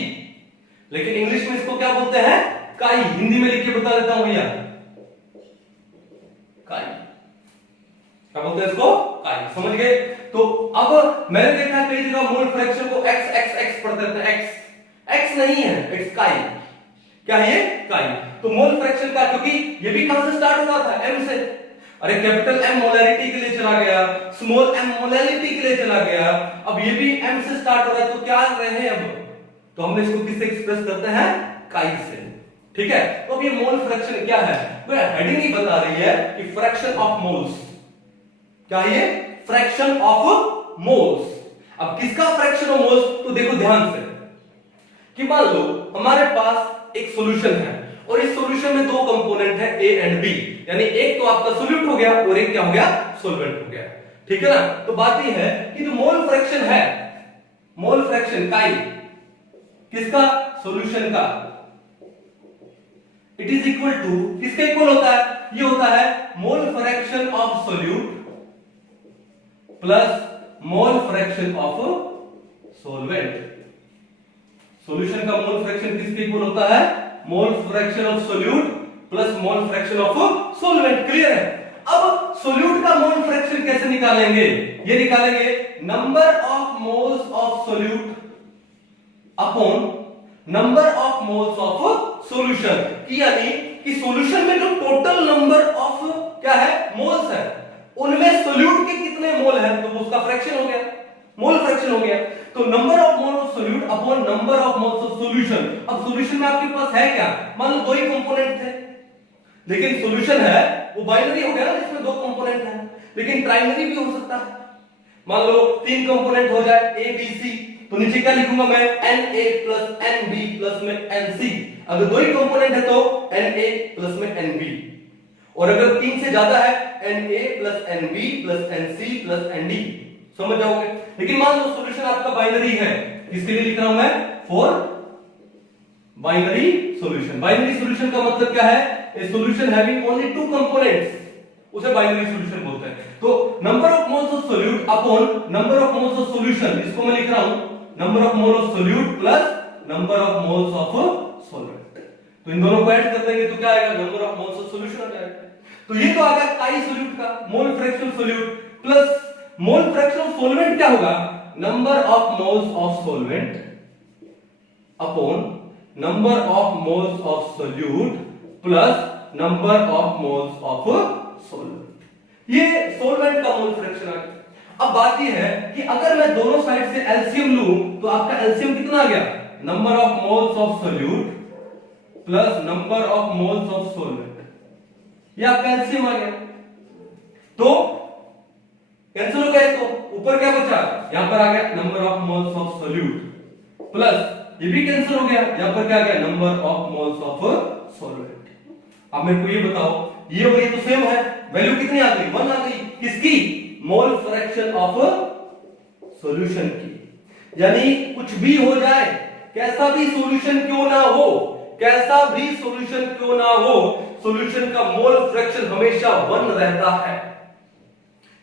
लेकिन इंग्लिश में इसको क्या बोलते हैं, काई। हिंदी में लिख के बता देता हूं भैया, काई, क्या बोलते हैं इसको, काई, समझ गए। तो अब मैंने देखा कई जगह मोल फ्रैक्शन को x x x पढ़ते थे, x नहीं है, इट्स काई, क्या है ये, काई। तो मोल फ्रैक्शन का, क्योंकि ये भी कहां से स्टार्ट हुआ था, m से, अरे कैपिटल M मोलैरिटी के लिए चला गया, स्मॉल m मोलैरिटी के लिए चला गया, अब ये भी m से स्टार्ट हो रहा है, तो क्या रहे हैं अब, तो हमने इसको किससे एक्सप्रेस करते हैं, काई से, ठीक है। तो अब ये मोल फ्रैक्शन क्या है, वो हेडिंग ही बता रही है कि फ्रैक्शन ऑफ मोल्स, क्या है ये, फ्रैक्शन ऑफ मोल्स। अब किसका फ्रैक्शन ऑफ मोल्स, तो देखो ध्यान से कि मान लो हमारे पास एक सॉल्यूशन है और इस सॉल्यूशन में दो कंपोनेंट है A एंड B, यानी एक तो आपका सोल्यूट हो गया और एक क्या हो गया, सॉल्वेंट हो गया, ठीक है ना। तो बात यह है कि जो मोल फ्रैक्शन है, मोल फ्रैक्शन काई, किसका, सॉल्यूशन का, इट इज इक्वल टू, किसके इक्वल होता है, ये होता है मोल fraction of solute plus mole fraction of solvent. Solution का मोल फ्रैक्शन किसके इक्वल होता है, मोल fraction of solute plus mole fraction of solvent, clear है। अब सोल्यूट का मोल फ्रैक्शन कैसे निकालेंगे, ये निकालेंगे number of moles of solute upon number of moles of solution, यानी कि सॉल्यूशन में जो टोटल नंबर ऑफ क्या है, मोल्स है, उनमें सोल्यूट के कितने मोल है, तो उसका फ्रैक्शन हो गया, मोल फ्रैक्शन हो गया। तो number of mole of solute upon number of moles of solution. अब सॉल्यूशन में आपके पास है क्या, मान लो दो ही कंपोनेंट थे, लेकिन सॉल्यूशन है वो बाइनरी हो गया ना, जिसमें दो कंपोनेंट हैं, लेकिन ट्राइनरी भी हो सकता है। मान लो तीन कंपोनेंट हो जाए A B C, तो नीचे क्या लिखूंगा मैं, Na प्लस Nb प्लस में Nc। अगर दो ही कंपोनेंट है तो Na प्लस में Nb, और अगर तीन से ज्यादा है Na plus Nb plus Nc plus Nd, समझ जाओगे। लेकिन मान लो सॉल्यूशन आपका बाइनरी है, किसके लिए लिख रहा हूं मैं, for binary solution. Binary solution का मतलब क्या है, ए solution having only two components, उसे बाइनरी सॉल्यूशन बोलते हैं। तो number of moles of solute upon number of moles of solution, इसको मैं लिख रहा हूं number of mole of solute plus number of moles of solvent. तो इन दोनों को ऐड कर देंगे तो क्या आएगा, number of moles of solution आ जाएगा। तो ये तो आ गया काई सोल्यूट का mole fraction solute plus mole fraction of solvent क्या होगा, number of moles of solvent upon number of moles of solute plus number of moles of solvent. ये सॉल्वेंट का मोल फ्रैक्शन आ गया। अब बात यह है कि अगर मैं दोनों साइड से एलसीएम लूं तो आपका एलसीएम कितना आ गया, number of moles of solute plus number of moles of solvent, ये आपका एलसीएम आ गया। तो कैंसिल हो गया, तो ऊपर क्या बचा, यहां पर आ गया number of moles of solute plus ये भी कैंसिल हो गया, यहां पर क्या आ गया, number of moles of solvent. अब मेरे को ये बताओ, ये और ये तो सेम है, वैल्यू कितनी आ गई, 1 आ गई, किसकी, मोल फ्रैक्शन ऑफ सॉल्यूशन की। यानी कुछ भी हो जाए, कैसा भी सॉल्यूशन क्यों ना हो, कैसा भी सॉल्यूशन क्यों ना हो, सॉल्यूशन का मोल फ्रैक्शन हमेशा 1 रहता है।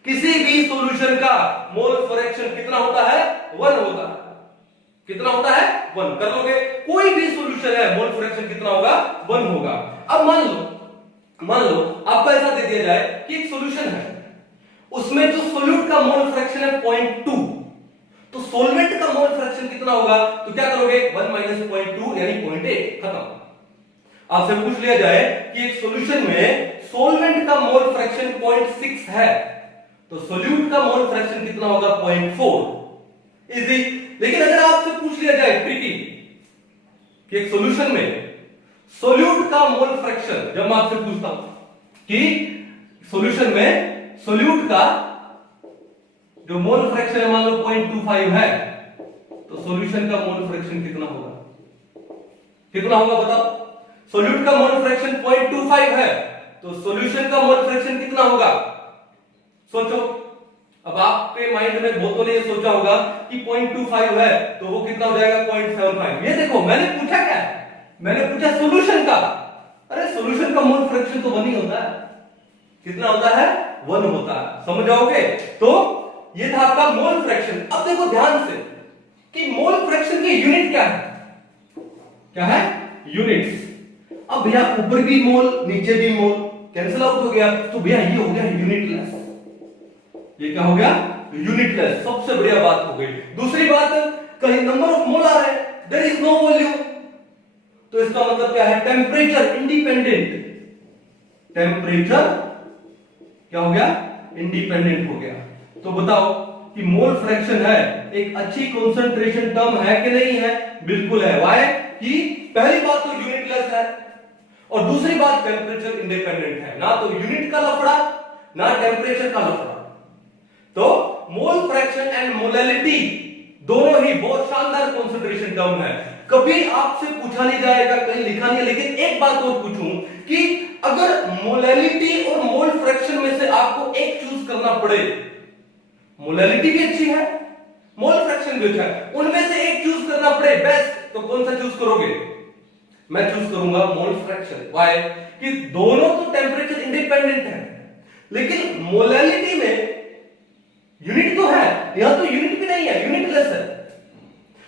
किसी भी सॉल्यूशन का मोल फ्रैक्शन कितना होता है? 1 होता है। कितना होता है? 1। कर लोगे? कोई भी सॉल्यूशन है, मोल फ्रैक्शन कितना होगा? 1 होगा। अब मान लो आपको ऐसा दे दिया जाए कि एक सॉल्यूशन है, उसमें जो सोल्यूट का मोल फ्रैक्शन है 0.2, तो सॉल्वेंट का मोल फ्रैक्शन कितना होगा? तो क्या करोगे? 1 माइनस 0.2 यानी 0.8, खत्म। आपसे पूछ लिया जाए कि एक सॉल्यूशन में सॉल्वेंट का मोल फ्रैक्शन 0.6 है, तो सोल्यूट का मोल फ्रैक्शन कितना होगा? 0.4। इजी। लेकिन अगर आपसे पूछ लिया जाए ट्रिकी कि एक सॉल्यूशन में सोल्यूट का मोल फ्रैक्शन, जब मैं आपसे पूछता हूं कि सॉल्यूशन में सोल्यूट का जो मोल फ्रैक्शन है मान लो 0.25 है, तो सॉल्यूशन का मोल फ्रैक्शन कितना होगा? कितना होगा बताओ? सोल्यूट का मोल फ्रैक्शन 0.25 है, तो सॉल्यूशन का मोल फ्रैक्शन कितना होगा? सोचो। अब आपके माइंड में बहुतों ने ये सोचा होगा कि 0.25 है तो वो कितना हो जाएगा? 0.75। ये देखो, मैंने पूछा क्या है? मैंने पूछा सॉल्यूशन का। अरे सॉल्यूशन का मोल फ्रैक्शन तो 1 ही होता है। कितना होता है? 1 होता है। समझ जाओगे? तो ये था आपका मोल फ्रैक्शन। अब देखो ध्यान से कि मोल फ्रैक्शन की यूनिट क्या है? क्या है? यूनिट्स। अब भैया ऊपर भी मोल नीचे भी मोल कैंसिल आउट हो गया, तो भैया ये हो गया यूनिटलेस। ये क्या हो गया? यूनिटलेस। सबसे बढ़िया बात हो गई। दूसरी बात, कहीं नंबर ऑफ मोल आ रहे हैं, देयर इज नो वॉल्यूम, तो इसका मतलब क्या है? Temperature independent. टेम्परेचर क्या हो गया? इंडिपेंडेंट हो गया। तो बताओ कि मोल फ्रैक्शन है एक अच्छी कंसंट्रेशन टर्म है कि नहीं है? बिल्कुल है। व्हाई? कि पहली बात तो यूनिटलेस है, और दूसरी बात टेम्परेचर इंडिपेंडेंट है। ना तो यूनिट का लफड़ा, ना टेम्परेचर का लफड़ा। तो मोल फ्रैक्शन एंड मोलैलिटी दोनों ही बहुत शानदार कंसंट्रेशन टर्म है। कभी आपसे पूछा नहीं जाएगा, कहीं लिखा नहीं है, लेकिन एक बात और पूछूं कि अगर मोलैलिटी और मोल फ्रैक्शन में से आपको एक चूज करना पड़े, मोलैलिटी भी अच्छी है, मोल फ्रैक्शन भी अच्छा है, उनमें से एक चूज करना पड़े बेस्ट, तो कौन सा चूज करोगे? मैं चूज करूंगा मोल फ्रैक्शन। व्हाई? कि दोनों तो टेम्परेचर इंडिपेंडेंट है, लेकिन मोलैलिटी में यूनिट तो है, यहां तो यूनिट भी नहीं है, यूनिटलेस है।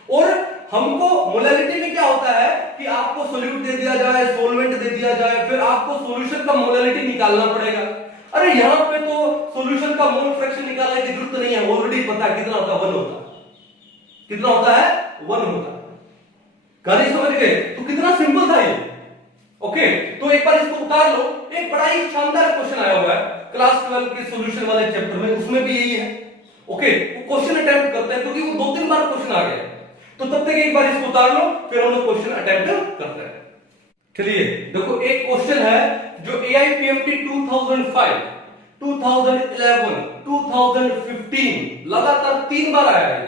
और हमको मोलैलिटी में क्या होता है कि आपको सोल्यूट दे दिया जाए, सॉल्वेंट दे दिया जाए, फिर आपको सॉल्यूशन का मोलैलिटी निकालना पड़ेगा। अरे यहां पे तो सॉल्यूशन का मोल फ्रैक्शन निकालने की जरूरत नहीं है, ऑलरेडी पता है कितना होता है? 1 होता है। कितना होता है? 1 होता है। कहानी समझ गए? तो कितना सिंपल था ये। ओके, तो एक बार इसको उतार लो। एक बड़ा ही शानदार क्वेश्चन आया हुआ है क्लास 12 के सॉल्यूशन वाले चैप्टर में, उसमें भी यही है। ओके, वो क्वेश्चन अटेम्प्ट करते हैं क्योंकि वो 2-3 बार क्वेश्चन आ गया, तो तब तक एक बार इसको उतार लो, फिर हम लोग क्वेश्चन अटेम्प्ट करते हैं। चलिए देखो, एक क्वेश्चन है जो AIPMT 2005, 2011, 2015 लगातार 3 बार आया है,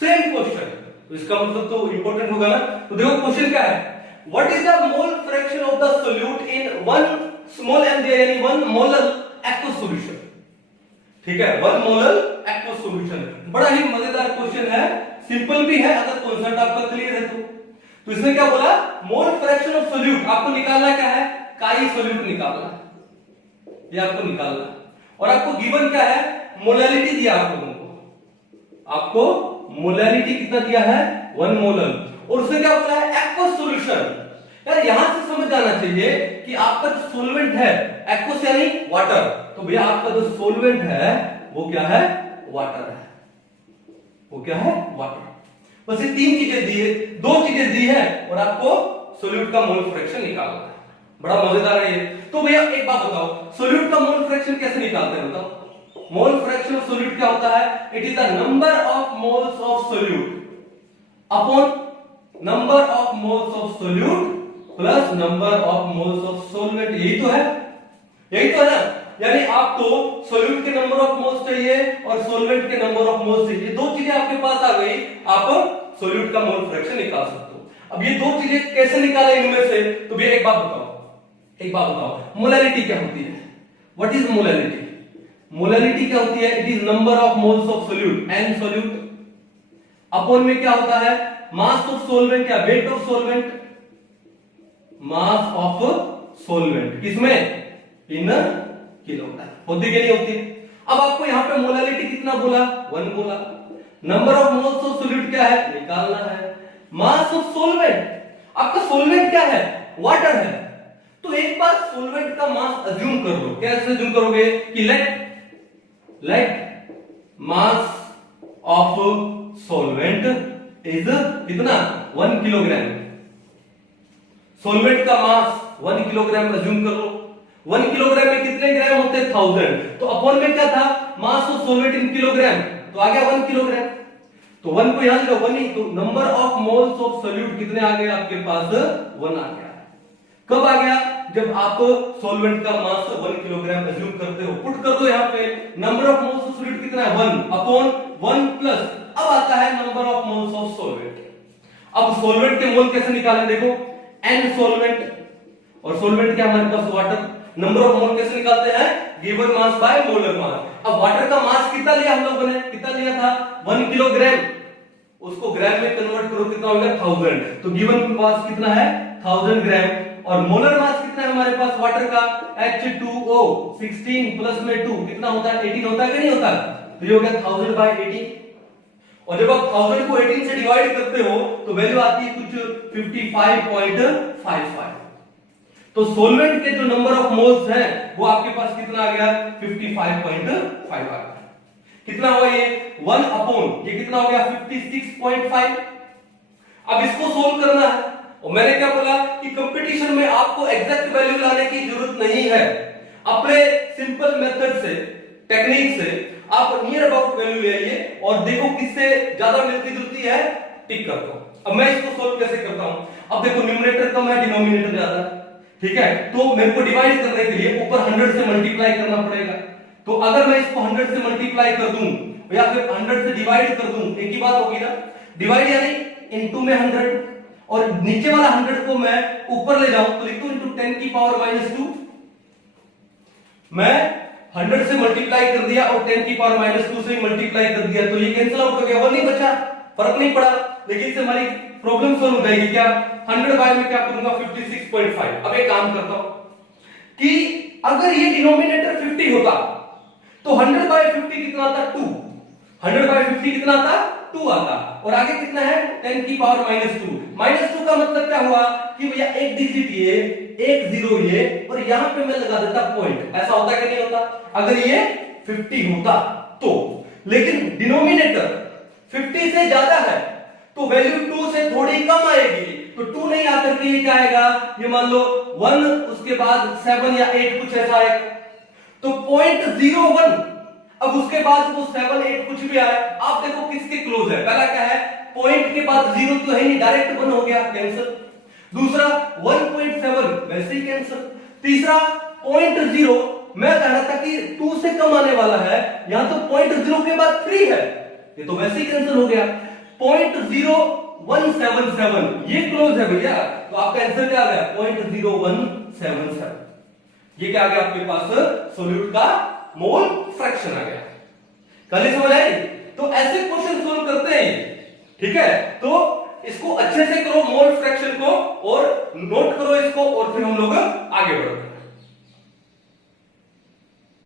सेम क्वेश्चन। तो इसका मतलब तो इंपॉर्टेंट होगा ना। तो देखो क्वेश्चन क्या है? What is the mole fraction of the solute in 1 small M यानी 1 मोलर एक्वस सॉल्यूशन। ठीक है, 1 मोलर एक्वस सॉल्यूशन। बड़ा ही मजेदार क्वेश्चन है, सिंपल भी है अगर कॉन्सेप्ट आपका क्लियर है तो इसमें क्या बोला? मोल फ्रैक्शन ऑफ सोल्यूट आपको निकालना क्या है? काई सोल्यूट निकालना है, ये आपको निकालना है। और आपको गिवन क्या है? मोलैलिटी दिया आपको मोलैलिटी कितना दिया है? 1 मोलर। और उसने क्या बोला है? Aqueous solution. यार यहां से समझ जाना चाहिए कि आपका जो सॉल्वेंट है, एक्वस यानी वाटर, तो भैया आपका जो सॉल्वेंट है वो क्या है? वाटर है। वो क्या है? वाटर। बस ये 3 चीजें दी है, 2 चीजें दी है, और आपको सोल्यूट का मोल फ्रैक्शन निकालना है। बड़ा मजेदार है ये। तो भैया एक बात बताओ, सोल्यूट का मोल फ्रैक्शन कैसे निकालते हैं? बताओ। मोल फ्रैक्शन ऑफ सोल्यूट क्या होता है? It is the number of moles of solute upon number of moles of solute plus number of moles of solvent. यही तो है, यही तो है ना। यानी आपको सोल्यूट के नंबर ऑफ मोल्स चाहिए और सॉल्वेंट के नंबर ऑफ मोल्स चाहिए, 2 चीजें आपके पास आ गई, आप सोल्यूट का मोल फ्रैक्शन निकाल सकते हो। अब ये 2 चीजें कैसे निकाले इनमें से? तो भैया एक बात बताओ, मोलैलिटी क्या होती है? What is molality? मोलैलिटी क्या होती है? It is number of moles of solute, N solute upon में क्या होता है? मास ऑफ सॉल्वेंट या weight of solvent, mass of solvent, किसमें? In kilogram. होती कि नहीं होती? अब आपको यहाँ पे मोलालिटी कितना बोला? 1 बोला। Number of moles of solute क्या है? निकालना है। मास ऑफ सोलवेंट, आपका सोलवेंट क्या है? वाटर है। तो एक बार सोलवेंट का मास अज्यूम कर लो। कैसे अज्यूम करोगे? कि let mass of solvent is कितना? 1 किलोग्राम। सोलवेंट का मास 1 किलोग्राम अज्यूम कर लो। 1 किलोग्राम में कितने ग्राम होते हैं? 1000। तो अपॉन में क्या था? मास ऑफ सोलवेंट इन किलोग्राम, तो आ गया 1 किलोग्राम। तो 1 को यहां ले लो, 1 ही। तो number of moles of solute कितने आ गए आपके पास? 1 आ गया। कब आ गया? जब आप सोलवेंट का मास 1 किलोग्राम अज्यूम करते हो। पुट कर दो यहाँ पे, number of moles of solute कितना है? 1 अपॉन 1 प्लस, अब आता है number of moles of solvent. अब सोलवेंट के मोल कैसे निकालें? देखो, n सोलवेंट, और सोलवेंट क्या हमारे पास? वाटर। नंबर ऑफ मोल कैसे निकालते हैं? Given mass by molar mass. अब वाटर का मास कितना लिया हम लोगों ने? कितना लिया था? 1 किलोग्राम। उसको ग्राम में कन्वर्ट करो, कितना होगा? 1000। तो गिवन मास कितना है? 1000 ग्राम। और मोलर मास कितना है हमारे पास वाटर का? H2O 16 प्लस में 2 कितना होता है? 18 होता है कि नहीं होता? तो ये हो गया 1000 बाय 18। और जब आप 1000 को 18 से डिवाइड करते हो तो वैल्यू आती है कुछ 55.55। तो सोलवेंट के जो नंबर ऑफ मोल्स हैं वो आपके पास कितना आ गया? 55.5 आ गया। कितना हुआ ये? 1 अपॉन ये कितना हो गया? 56.5। अब इसको सोल्व करना है, और मैंने क्या बोला कि कंपटीशन में आपको एग्जैक्ट वैल्यू लाने की जरूरत नहीं है। अपने सिंपल मेथड से, टेक्निक से आप नियर अबाउट वैल्यू ले आइए और देखो किससे ज्यादा मिलती जुलती है, टिक करता हूं। अब मैं इसको सोल्व कैसे करता हूं? अब देखो, न्यूमरेटर कम है, डिनोमिनेटर ज्यादा है, ठीक है? तो मेरे को डिवाइड करने के लिए ऊपर 100 से मल्टीप्लाई करना पड़ेगा। तो अगर मैं इसको 100 से मल्टीप्लाई कर दूं या फिर 100 से डिवाइड कर दूं, एक ही बात होगी ना? डिवाइड यानी इनटू में 100, और नीचे वाला 100 को मैं ऊपर ले जाऊं तो लिख दूं इनटू 10 की पावर -2। मैं 100 से मल्टीप्लाई कर दिया और 10 की पावर -2 से मल्टीप्लाई कर दिया, तो ये कैंसिल आउट हो गया, 1 नहीं बचा, फर्क नहीं पड़ा। लेकिन इससे हमारी प्रॉब्लम सॉल्व हो जाएगी। क्या? 100 बाय में क्या करूंगा? 56.5। अब एक काम करता हूं कि अगर ये डिनोमिनेटर 50 होता तो 100 बाय 50 कितना आता? 2। 100 बाय 50 कितना आता? 2 आता। और आगे कितना है? 10 की पावर -2। -2 का मतलब क्या हुआ कि भैया एक डिजिट ये, एक जीरो ये, और यहां पे मैं लगा देता पॉइंट। ऐसा होता कि नहीं होता अगर ये 50 होता तो? लेकिन डिनोमिनेटर 50 से ज्यादा है तो वैल्यू 2 से थोड़ी कम आएगी। तो 2 नहीं आकर के ये क्या आएगा? ये मान लो 1, उसके बाद 7 या 8 कुछ ऐसा आएगा। तो 0.01, अब उसके बाद वो 7 8 कुछ भी आए, आप देखो किसके क्लोज है? पहला क्या है? पॉइंट के बाद 0 तो है नहीं, डायरेक्ट 1 हो गया, कैंसिल। दूसरा 1.7 वैसे ही कैंसिल। तीसरा 0.0, मैं कह रहा था कि 2 से कम आने वाला है, यहां तो 0.0 के बाद 3 है, ये तो वैसे ही कैंसिल हो गया। 0.0177 ये क्लोज है भैया, तो आपका आंसर क्या आ गया? 0.0177। ये क्या आ गया आपके पास? सोल्यूट का मोल फ्रैक्शन आ गया। कल समझ आई? तो ऐसे क्वेश्चन सोल्व करते हैं, ठीक है? तो इसको अच्छे से करो मोल फ्रैक्शन को, और नोट करो इसको, और फिर हम लोग आगे बढ़ते हैं।